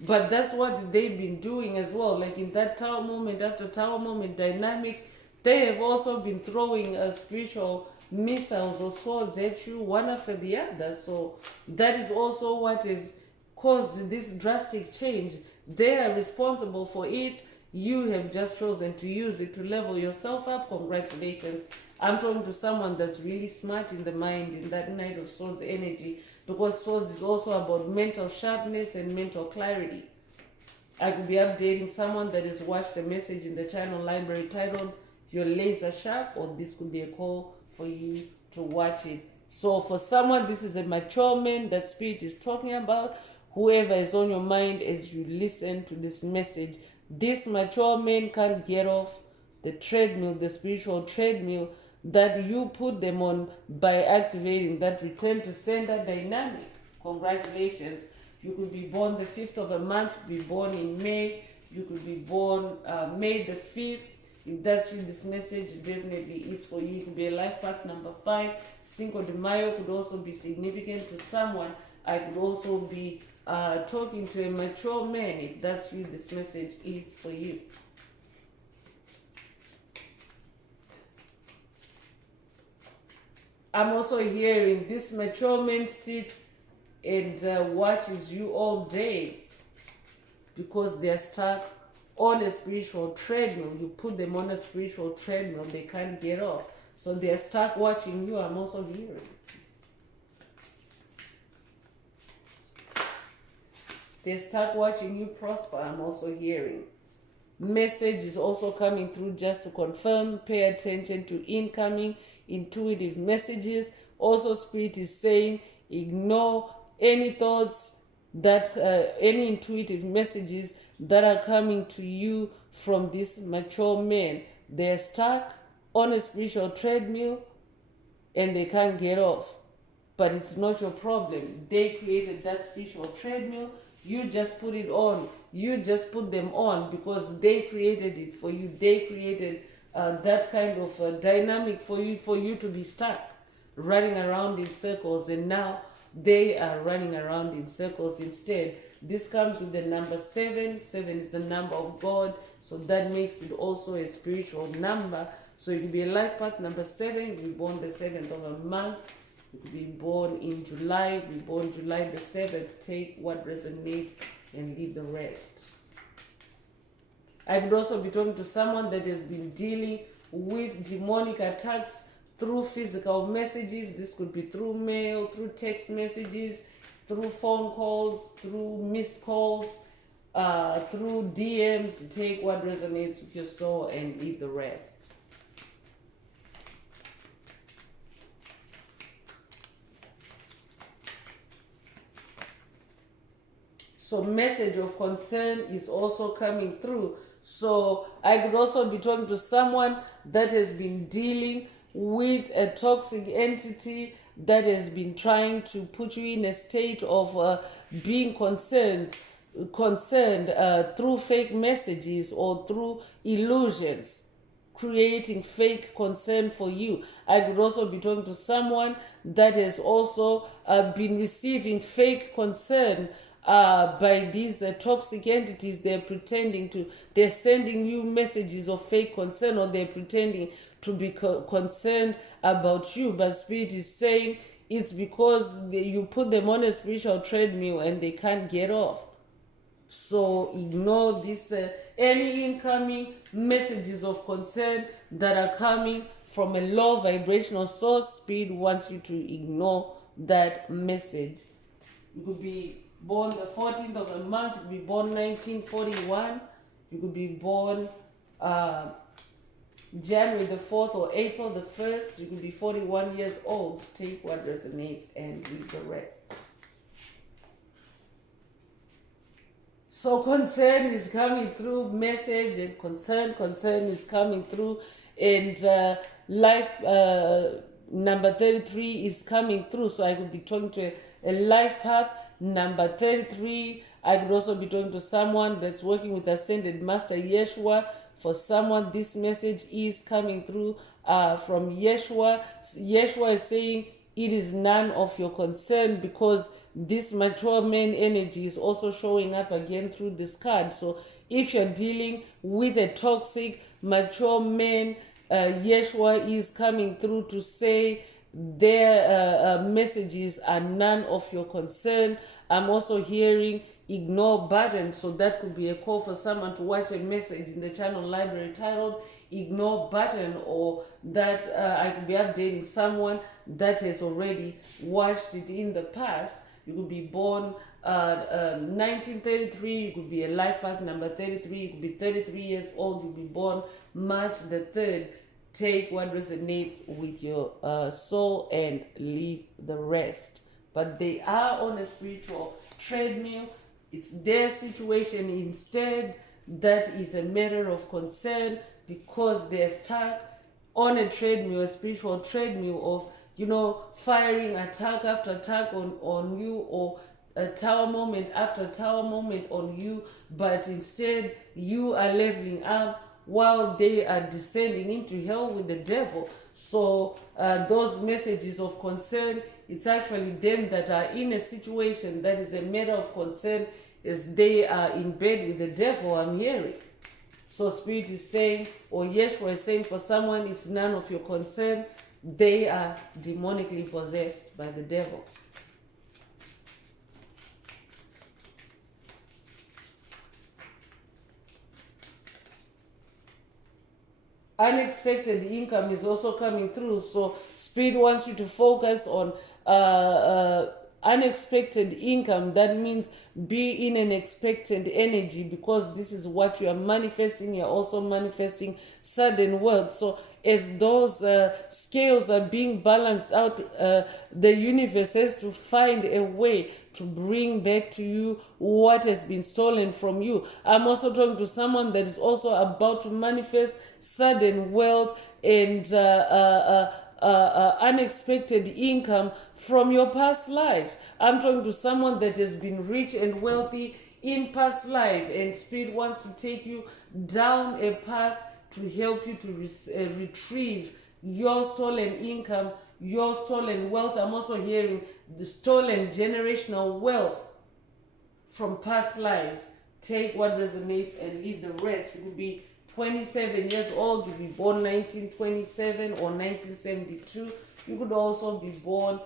but that's what they've been doing as well. Like in that tower moment after tower moment dynamic, they have also been throwing spiritual missiles or swords at you one after the other. So that is also what has caused this drastic change. They are responsible for it. You have just chosen to use it to level yourself up. Congratulations. I'm talking to someone that's really smart in the mind in that Knight of Swords energy, because swords is also about mental sharpness and mental clarity. I could be updating someone that has watched a message in the channel library titled "You're Laser Sharp," or this could be a call for you to watch it. So for someone, this is a mature man that Spirit is talking about. Whoever is on your mind as you listen to this message, this mature man can't get off the treadmill, the spiritual treadmill that you put them on by activating that return to sender dynamic. Congratulations. You could be born the 5th of a month, you could be born in May, you could be born May the 5th. If that's you, this message definitely is for you. It could be a life path number 5. Cinco de Mayo could also be significant to someone. I could also be talking to a mature man. If that's you, this message is for you. I'm also hearing this mature man sits and watches you all day because they're stuck on a spiritual treadmill. You put them on a spiritual treadmill, they can't get off. So they're stuck watching you. I'm also hearing. They're stuck watching you prosper. I'm also hearing. Message is also coming through just to confirm. Pay attention to incoming intuitive messages. Also, Spirit is saying ignore any thoughts that any intuitive messages that are coming to you from this mature man. They're stuck on a spiritual treadmill and they can't get off. But it's not your problem. They created that spiritual treadmill. You just put it on. You just put them on because they created it for you. They created that kind of dynamic for you to be stuck, running around in circles, and now they are running around in circles instead. This comes with the number 7. 7 is the number of God, so that makes it also a spiritual number. So it could be a life path number 7. You could be born the 7th of a month. You could be born in July. You could be born July the 7th. Take what resonates and leave the rest. I could also be talking to someone that has been dealing with demonic attacks through physical messages. This could be through mail, through text messages, through phone calls, through missed calls, through DMs. Take what resonates with your soul and leave the rest. So message of concern is also coming through. So I could also be talking to someone that has been dealing with a toxic entity that has been trying to put you in a state of being concerned through fake messages or through illusions, creating fake concern for you. I could also be talking to someone that has also been receiving fake concern by these toxic entities. They're sending you messages of fake concern, or they're pretending to be concerned about you. But Spirit is saying it's because you put them on a spiritual treadmill and they can't get off. So ignore this any incoming messages of concern that are coming from a low vibrational source. Spirit wants you to ignore that message. You could be born the 14th of a month, you could be born 1941, you could be born January the 4th or April the 1st, you could be 41 years old. Take what resonates and leave the rest. So concern is coming through, message and concern is coming through, and life number 33 is coming through. So I could be talking to a life path number 33. I could also be talking to someone that's working with Ascended Master Yeshua. For someone, this message is coming through from Yeshua. Yeshua is saying it is none of your concern, because this mature man energy is also showing up again through this card. So if you're dealing with a toxic mature man, Yeshua is coming through to say their messages are none of your concern. I'm also hearing ignore button, so that could be a call for someone to watch a message in the channel library titled ignore button, or that I could be updating someone that has already watched it in the past. You could be born 1933, you could be a life path number 33, you could be 33 years old, you could be born March the 3rd. Take what resonates with your soul and leave the rest. But they are on a spiritual treadmill. It's their situation instead that is a matter of concern, because they're stuck on a treadmill, a spiritual treadmill of, firing attack after attack on you, or a tower moment after tower moment on you. But instead, you are leveling up while they are descending into hell with the devil. So those messages of concern, it's actually them that are in a situation that is a matter of concern, as they are in bed with the devil, I'm hearing. So Spirit is saying, or Yeshua is saying, for someone, it's none of your concern. They are demonically possessed by the devil. Unexpected income is also coming through. So Spirit wants you to focus on unexpected income. That means be in an expectant energy, because this is what you are manifesting. You're also manifesting sudden wealth. So as those scales are being balanced out, the universe has to find a way to bring back to you what has been stolen from you. I'm also talking to someone that is also about to manifest sudden wealth and unexpected income from your past life. I'm talking to someone that has been rich and wealthy in past life, and Spirit wants to take you down a path to help you to retrieve your stolen income, your stolen wealth. I'm also hearing the stolen generational wealth from past lives. Take what resonates and leave the rest. You could be 27 years old, you'll be born 1927 or 1972. You could also be born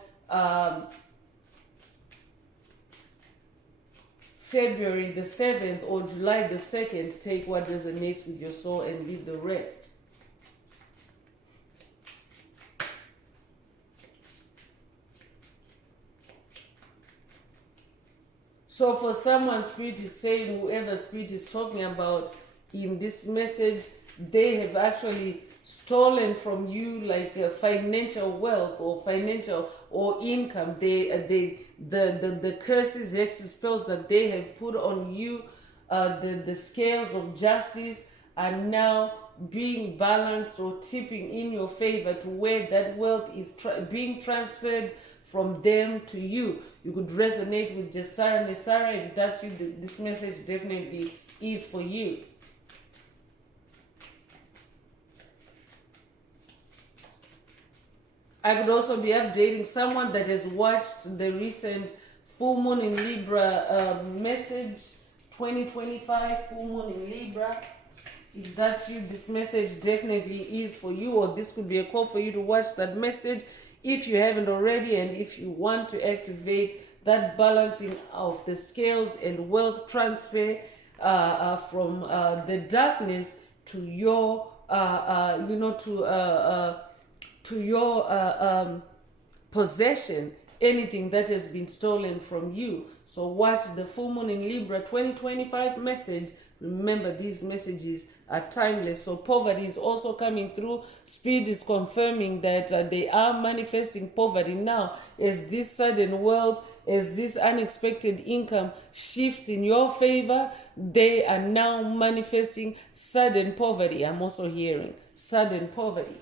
February the 7th or July the 2nd. Take what resonates with your soul and leave the rest. So for someone, Spirit is saying, whoever Spirit is talking about in this message, they have actually stolen from you like financial wealth or financial or income. The curses, hexes, spells that they have put on you, the scales of justice are now being balanced or tipping in your favor to where that wealth is being transferred from them to you. You could resonate with Jasara Nesara. If that's you, this message definitely is for you. I could also be updating someone that has watched the recent full moon in Libra message 2025, full moon in Libra. If that's you, this message definitely is for you, or this could be a call for you to watch that message if you haven't already, and if you want to activate that balancing of the scales and wealth transfer from the darkness to your to your possession, anything that has been stolen from you. So watch the full moon in Libra 2025 message. Remember, these messages are timeless. So poverty is also coming through. Spirit is confirming that they are manifesting poverty now, as this sudden wealth, as this unexpected income shifts in your favor. They are now manifesting sudden poverty. I'm also hearing sudden poverty.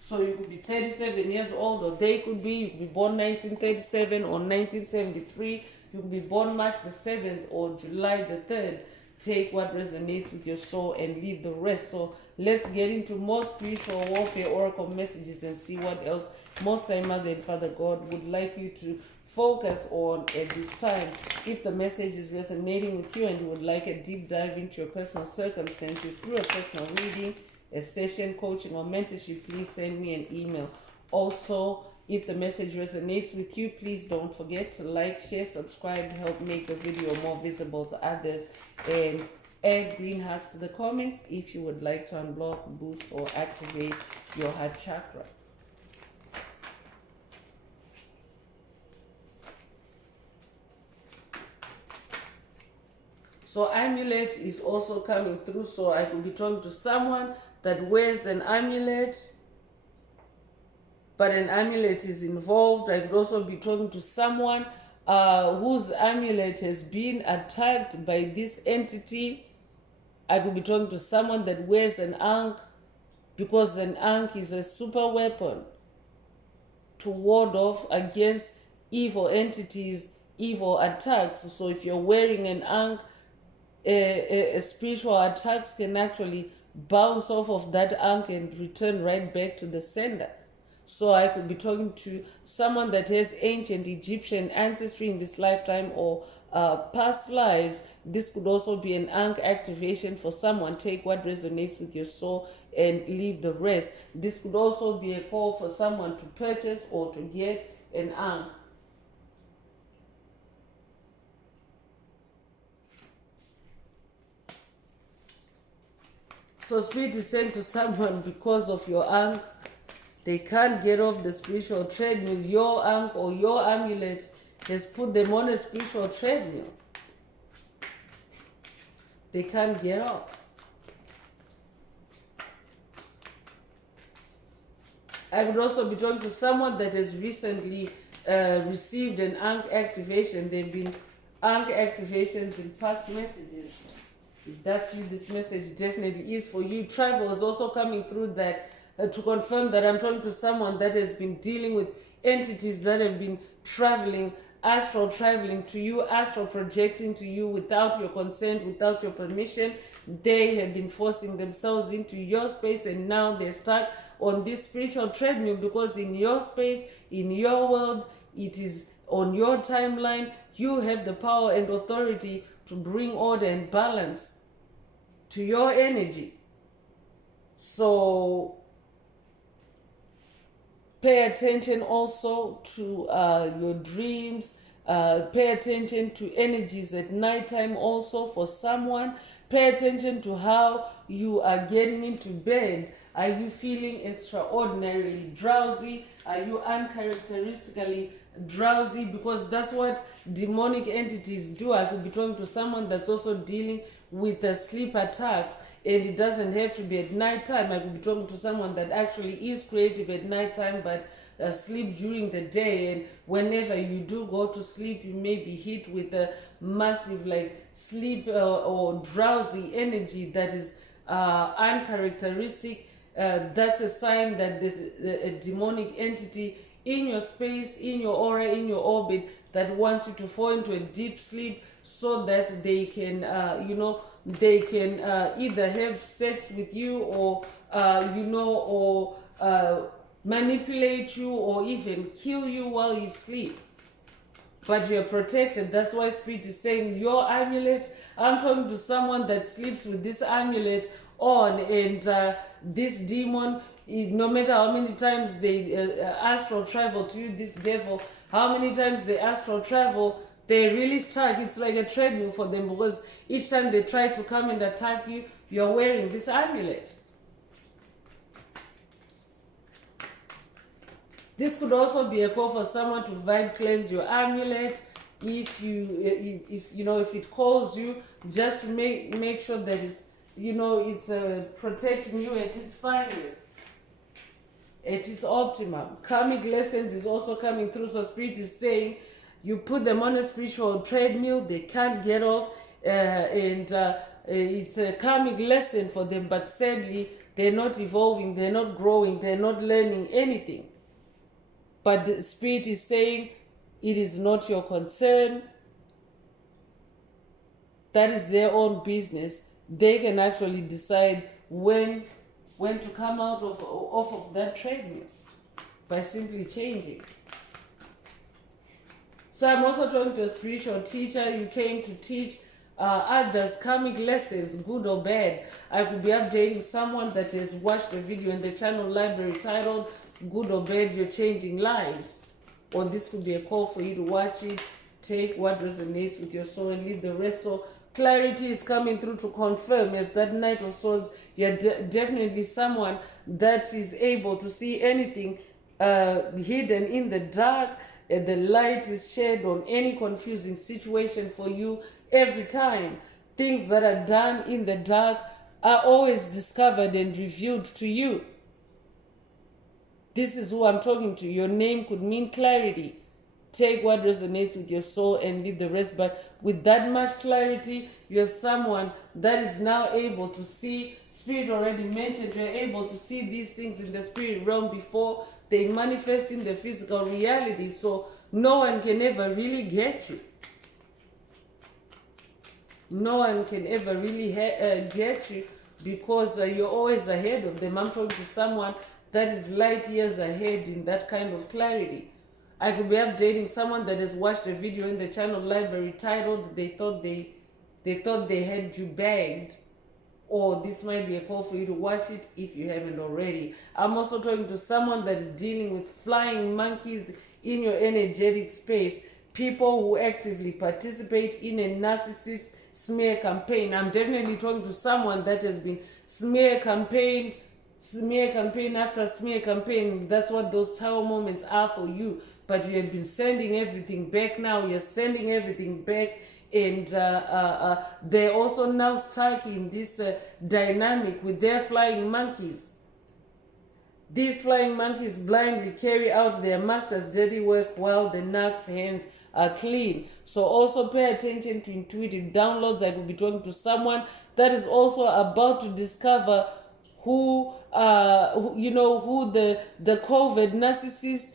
So you could be 37 years old, or you could be born 1937 or 1973. You could be born March the 7th or July the 3rd. Take what resonates with your soul and leave the rest. So let's get into more spiritual warfare oracle messages and see what else Most High Mother and Father God would like you to focus on at this time. If the message is resonating with you and you would like a deep dive into your personal circumstances through a personal reading, a session, coaching, or mentorship, please send me an email. Also, if the message resonates with you, please don't forget to like, share, subscribe, help make the video more visible to others, and add green hearts to the comments if you would like to unblock, boost, or activate your heart chakra. So amulet is also coming through. So I could be talking to someone that wears an amulet, but an amulet is involved. I could also be talking to someone whose amulet has been attacked by this entity. I could be talking to someone that wears an ankh, because an ankh is a super weapon to ward off against evil entities, evil attacks. So if you're wearing an ankh, spiritual attacks can actually bounce off of that ankh and return right back to the sender. So I could be talking to someone that has ancient Egyptian ancestry in this lifetime or past lives. This could also be an ankh activation for someone. Take what resonates with your soul and leave the rest. This could also be a call for someone to purchase or to get an ankh. So Spirit is saying to someone, because of your ankh, they can't get off the spiritual treadmill. Your ankh or your amulet has put them on a spiritual treadmill. They can't get off. I would also be talking to someone that has recently received an ankh activation. There have been ankh activations in past messages. If that's you, this message definitely is for you. Travel is also coming through that to confirm that I'm talking to someone that has been dealing with entities that have been traveling, astral traveling to you, astral projecting to you without your consent, without your permission. They have been forcing themselves into your space, and now they're stuck on this spiritual treadmill, because in your space, in your world, it is on your timeline. You have the power and authority to bring order and balance to your energy. So pay attention also to your dreams. Pay attention to energies at nighttime also for someone. Pay attention to how you are getting into bed. Are you feeling extraordinarily drowsy? Are you uncharacteristically drowsy? Because that's what demonic entities do. I could be talking to someone that's also dealing with sleep attacks, and it doesn't have to be at nighttime. I could be talking to someone that actually is creative at nighttime but sleep during the day, and whenever you do go to sleep, you may be hit with a massive sleep or drowsy energy that is uncharacteristic. That's a sign that there's a demonic entity in your space, in your aura, in your orbit, that wants you to fall into a deep sleep so that they can, they can either have sex with you or, manipulate you or even kill you while you sleep. but you're protected. That's why Spirit is saying your amulet. I'm talking to someone that sleeps with this amulet on, and this demon, no matter how many times they astral travel to you, this devil, how many times they astral travel, they really stuck. It's like a treadmill for them, because each time they try to come and attack you, you're wearing this amulet. This could also be a call for someone to vibe cleanse your amulet. If it calls you, just to make sure that it's protecting you at its finest, at its optimum. Karmic lessons is also coming through. So Spirit is saying you put them on a spiritual treadmill, they can't get off, and it's a karmic lesson for them, but sadly they're not evolving, they're not growing, they're not learning anything. But the Spirit is saying it is not your concern. That is their own business. They can actually decide when to come out off of that treadmill by simply changing. So I'm also talking to a spiritual teacher. You came to teach others karmic lessons, good or bad. I could be updating someone that has watched a video in the channel library titled Good or Bad, You're Changing Lives. Or this could be a call for you to watch it, take what resonates with your soul and leave the rest. So clarity is coming through to confirm, as that Knight of Swords, you're definitely someone that is able to see anything hidden in the dark. The light is shed on any confusing situation for you every time. Things that are done in the dark are always discovered and revealed to you. This is who I'm talking to. Your name could mean clarity. Take what resonates with your soul and leave the rest. But with that much clarity, you're someone that is now able to see. Spirit already mentioned you're able to see these things in the spirit realm before they manifest in the physical reality. So no one can ever really get you. No one can ever really get you, because you're always ahead of them. I'm talking to someone that is light years ahead in that kind of clarity. I could be updating someone that has watched a video in the channel library titled they thought they had you bagged, or this might be a call for you to watch it if you haven't already. I'm also talking to someone that is dealing with flying monkeys in your energetic space, people who actively participate in a narcissist smear campaign. I'm definitely talking to someone that has been smear campaign after smear campaign. That's what those tower moments are for you. But you have been sending everything back. Now you're sending everything back, and they're also now stuck in this dynamic with their flying monkeys. These flying monkeys blindly carry out their master's dirty work while the narc's hands are clean. So also pay attention to intuitive downloads. I will be talking to someone that is also about to discover who the COVID narcissist,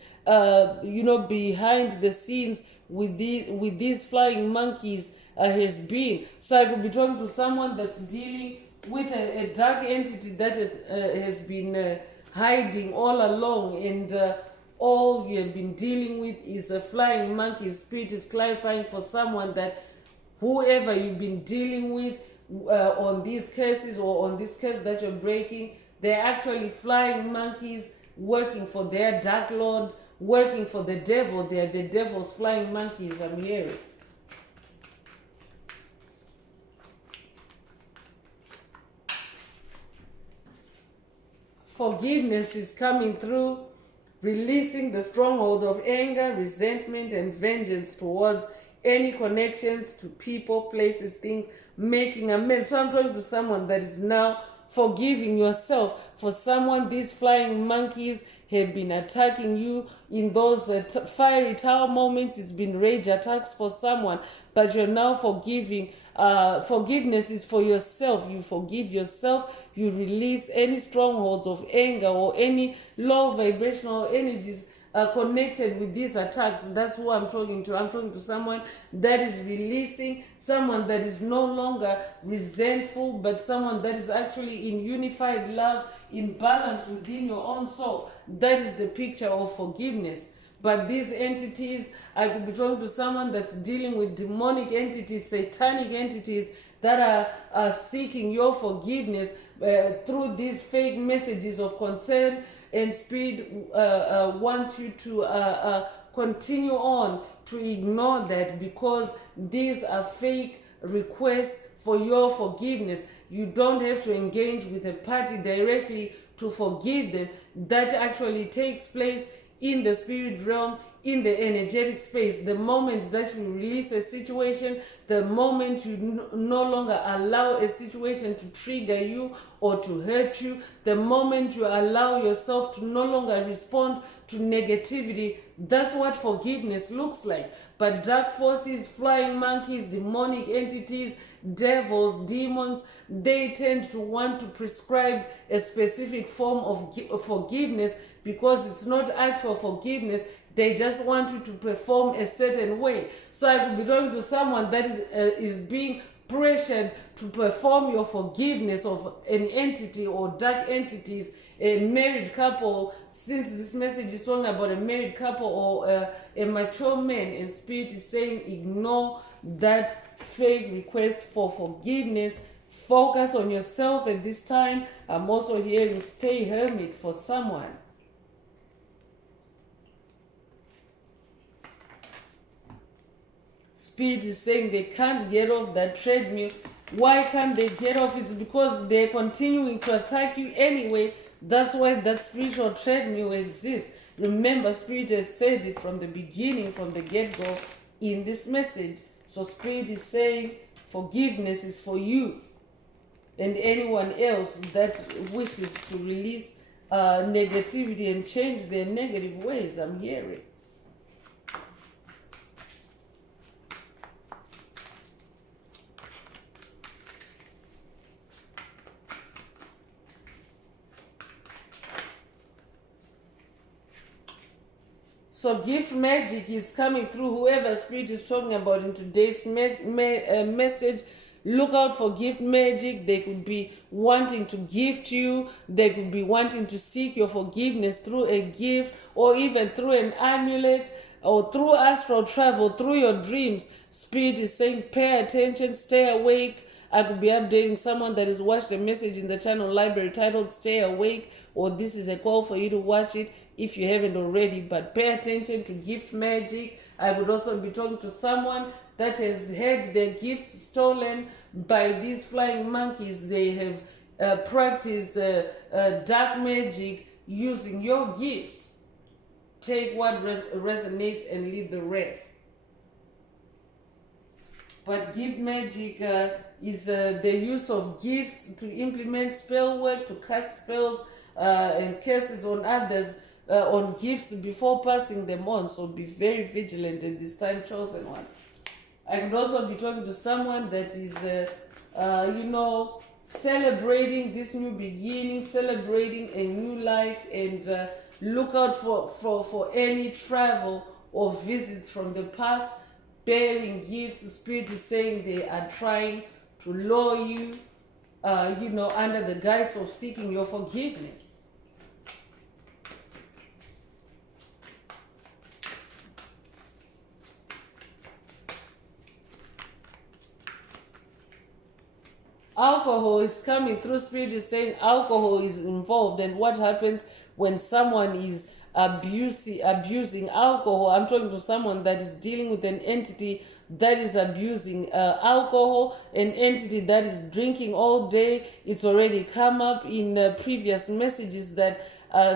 behind the scenes with these flying monkeys has been. So I could be talking to someone that's dealing with a dark entity that has been hiding all along, and all you have been dealing with is a flying monkey. Spirit is clarifying for someone that whoever you've been dealing with on these cases, or on this case that you're breaking, they're actually flying monkeys working for their dark lord, working for the devil. They're the devil's flying monkeys, I'm hearing. Forgiveness is coming through, releasing the stronghold of anger, resentment, and vengeance towards any connections to people, places, things, making amends. So I'm talking to someone that is now forgiving yourself. For someone, these flying monkeys have been attacking you in those fiery tower moments. It's been rage attacks for someone, but you're now forgiving. Forgiveness is for yourself. You forgive yourself. You release any strongholds of anger or any low vibrational energies connected with these attacks. That's who I'm talking to. I'm talking to someone that is releasing, someone that is no longer resentful, but someone that is actually in unified love, in balance within your own soul. That is the picture of forgiveness. But these entities, I could be talking to someone that's dealing with demonic entities, satanic entities that are seeking your forgiveness through these fake messages of concern. And Spirit wants you to continue on to ignore that, because these are fake requests for your forgiveness. You don't have to engage with a party directly to forgive them. That actually takes place in the spirit realm, in the energetic space. The moment that you release a situation, the moment you no longer allow a situation to trigger you or to hurt you, the moment you allow yourself to no longer respond to negativity, that's what forgiveness looks like. But dark forces, flying monkeys, demonic entities, devils, demons, they tend to want to prescribe a specific form of forgiveness, because it's not actual forgiveness. They just want you to perform a certain way. So I could be talking to someone that is being pressured to perform your forgiveness of an entity or dark entities, a married couple, since this message is talking about a married couple or a mature man, and Spirit is saying ignore that fake request for forgiveness. Focus on yourself at this time. I'm also hearing stay hermit for someone. Spirit is saying they can't get off that treadmill. Why can't they get off? It's because they're continuing to attack you anyway. That's why that spiritual treadmill exists. Remember, Spirit has said it from the beginning, from the get-go in this message. So Spirit is saying forgiveness is for you and anyone else that wishes to release negativity and change their negative ways. I'm hearing. So gift magic is coming through whoever Spirit is talking about in today's message. Look out for gift magic. They could be wanting to gift you. They could be wanting to seek your forgiveness through a gift, or even through an amulet, or through astral travel, through your dreams. Spirit is saying pay attention, stay awake. I could be updating someone that has watched a message in the channel library titled Stay Awake, or this is a call for you to watch it if you haven't already. But pay attention to gift magic. I would also be talking to someone that has had their gifts stolen by these flying monkeys. They have practiced dark magic using your gifts. Take what resonates and leave the rest. But gift magic is the use of gifts to implement spell work, to cast spells and curses on others, on gifts before passing them on. So be very vigilant in this time, chosen one. I could also be talking to someone that is, celebrating this new beginning, celebrating a new life, and look out for any travel or visits from the past, bearing gifts. The Spirit is saying they are trying to lure you, under the guise of seeking your forgiveness. Alcohol is coming through. Spirit is saying alcohol is involved, and what happens when someone is abusing alcohol? I'm talking to someone that is dealing with an entity that is abusing alcohol, an entity that is drinking all day. It's already come up in previous messages that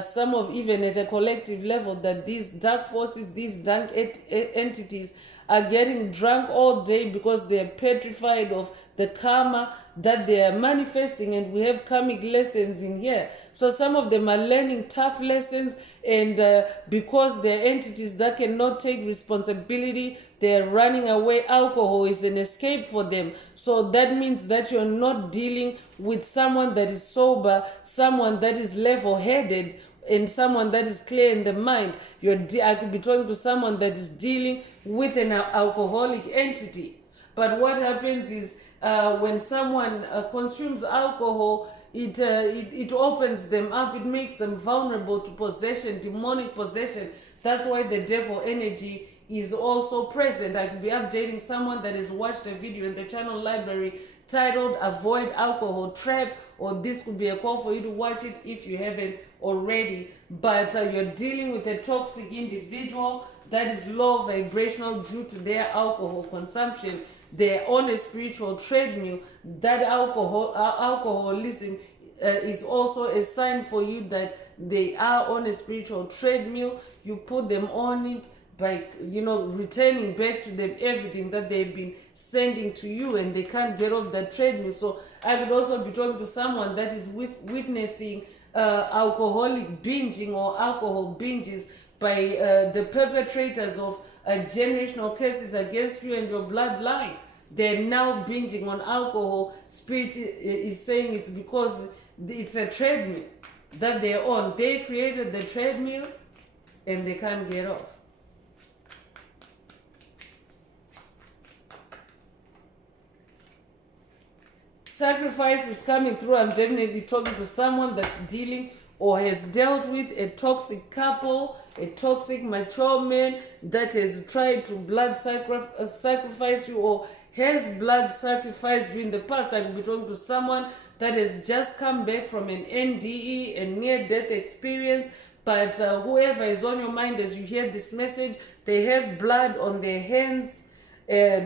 some of, even at a collective level, that these dark forces, these dark entities are getting drunk all day because they're petrified of the karma that they are manifesting. And we have karmic lessons in here. So some of them are learning tough lessons, and because they're entities that cannot take responsibility, they're running away. Alcohol is an escape for them. So that means that you're not dealing with someone that is sober, someone that is level-headed, and someone that is clear in the mind. I could be talking to someone that is dealing with an alcoholic entity. But what happens is when someone consumes alcohol, it opens them up. It makes them vulnerable to possession, demonic possession. That's why the devil energy is also present. I could be updating someone that has watched a video in the channel library titled Avoid Alcohol Trap, or this could be a call for you to watch it if you haven't already. But you're dealing with a toxic individual that is low vibrational due to their alcohol consumption. They're on a spiritual treadmill. That alcoholism is also a sign for you that they are on a spiritual treadmill. You put them on it by, returning back to them everything that they've been sending to you, and they can't get off that treadmill. So I would also be talking to someone that is witnessing alcoholic binging or alcohol binges by the perpetrators of generational curses against you and your bloodline. They're now binging on alcohol. Spirit is saying it's because it's a treadmill that they're on. They created the treadmill and they can't get off. Sacrifice is coming through. I'm definitely talking to someone that's dealing or has dealt with a toxic couple, a toxic mature man that has tried to blood sacrifice you or has blood sacrificed you in the past. I could be talking to someone that has just come back from an NDE, a near-death experience. But whoever is on your mind as you hear this message, they have blood on their hands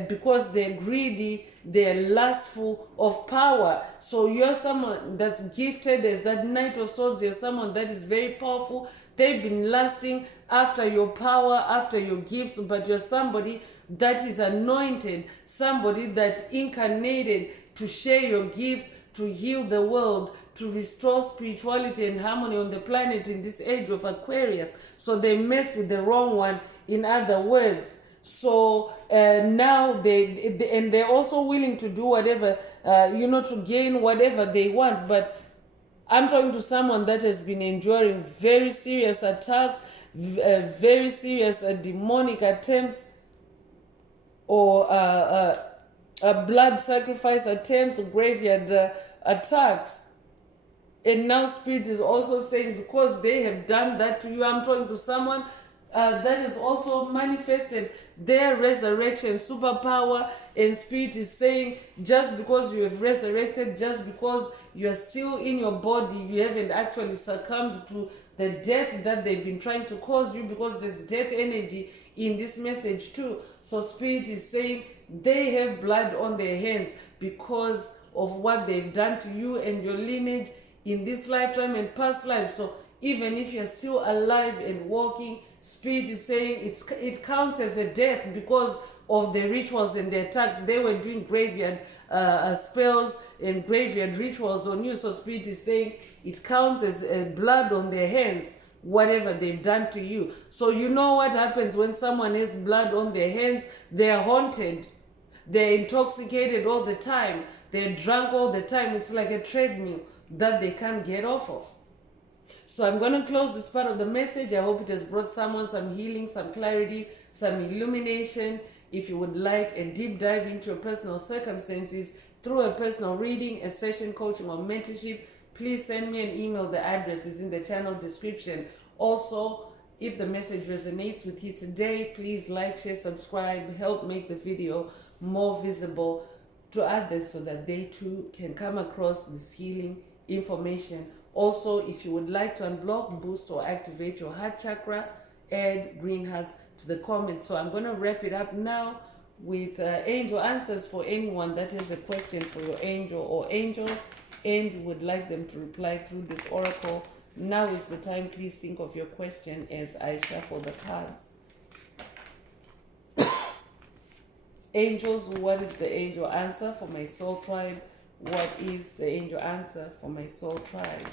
because they're greedy, they're lustful of power. So you're someone that's gifted as that Knight of Swords. You're someone that is very powerful. They've been lusting after your power, after your gifts, but you're somebody that is anointed, somebody that's incarnated to share your gifts, to heal the world, to restore spirituality and harmony on the planet in this age of Aquarius. So they messed with the wrong one, in other words. So now they're also willing to do whatever, to gain whatever they want. But I'm talking to someone that has been enduring very serious attacks, very serious demonic attempts, or blood sacrifice attempts, graveyard attacks. And now Spirit is also saying, because they have done that to you, I'm talking to someone that has also manifested their resurrection superpower. And Spirit is saying, just because you have resurrected, just because you are still in your body, you haven't actually succumbed to the death that they've been trying to cause you, because there's death energy in this message too. So Spirit is saying they have blood on their hands because of what they've done to you and your lineage in this lifetime and past lives. So even if you're still alive and walking, Spirit is saying it counts as a death because of the rituals and the attacks. They were doing graveyard spells and graveyard rituals on you. So Spirit is saying it counts as blood on their hands, whatever they've done to you. So you know what happens when someone has blood on their hands? They're haunted. They're intoxicated all the time. They're drunk all the time. It's like a treadmill that they can't get off of. So I'm going to close this part of the message. I hope it has brought someone some healing, some clarity, some illumination. If you would like a deep dive into your personal circumstances through a personal reading, a session, coaching, or mentorship, please send me an email. The address is in the channel description. Also, if the message resonates with you today, please like, share, subscribe, help make the video more visible to others so that they too can come across this healing information. Also, if you would like to unblock, boost, or activate your heart chakra, add green hearts to the comments. So I'm going to wrap it up now with angel answers for anyone that has a question for your angel or angels and you would like them to reply through this oracle. Now is the time. Please think of your question as I shuffle the cards. Angels, what is the angel answer for my soul tribe? What is the angel answer for my soul tribe?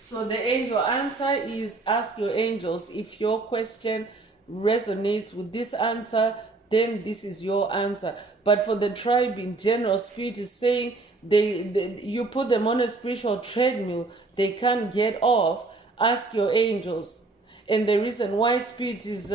So the angel answer is, ask your angels. If your question resonates with this answer, then this is your answer. But for the tribe in general, Spirit is saying you put them on a spiritual treadmill. They can't get off. Ask your angels. And the reason why Spirit is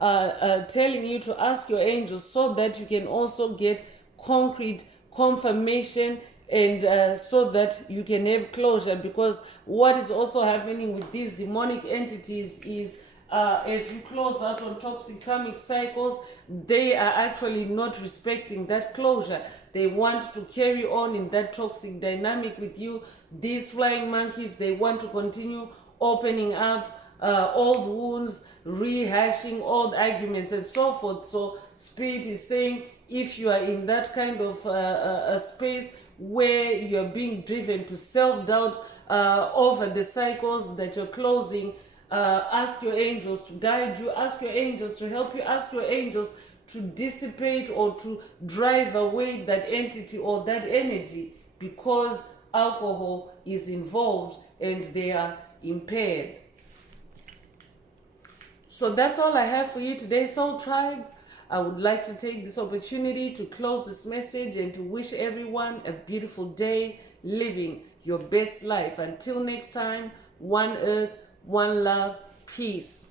telling you to ask your angels so that you can also get concrete confirmation, and so that you can have closure. Because what is also happening with these demonic entities is, as you close out on toxic karmic cycles, they are actually not respecting that closure. They want to carry on in that toxic dynamic with you. These flying monkeys, they want to continue opening up old wounds, rehashing old arguments, and so forth. So Spirit is saying, if you are in that kind of a space where you're being driven to self-doubt over the cycles that you're closing, ask your angels to guide you, ask your angels to help you, ask your angels to dissipate or to drive away that entity or that energy, because alcohol is involved and they are impaired. So that's all I have for you today, Soul Tribe. I would like to take this opportunity to close this message and to wish everyone a beautiful day, living your best life. Until next time, one earth, one love, peace.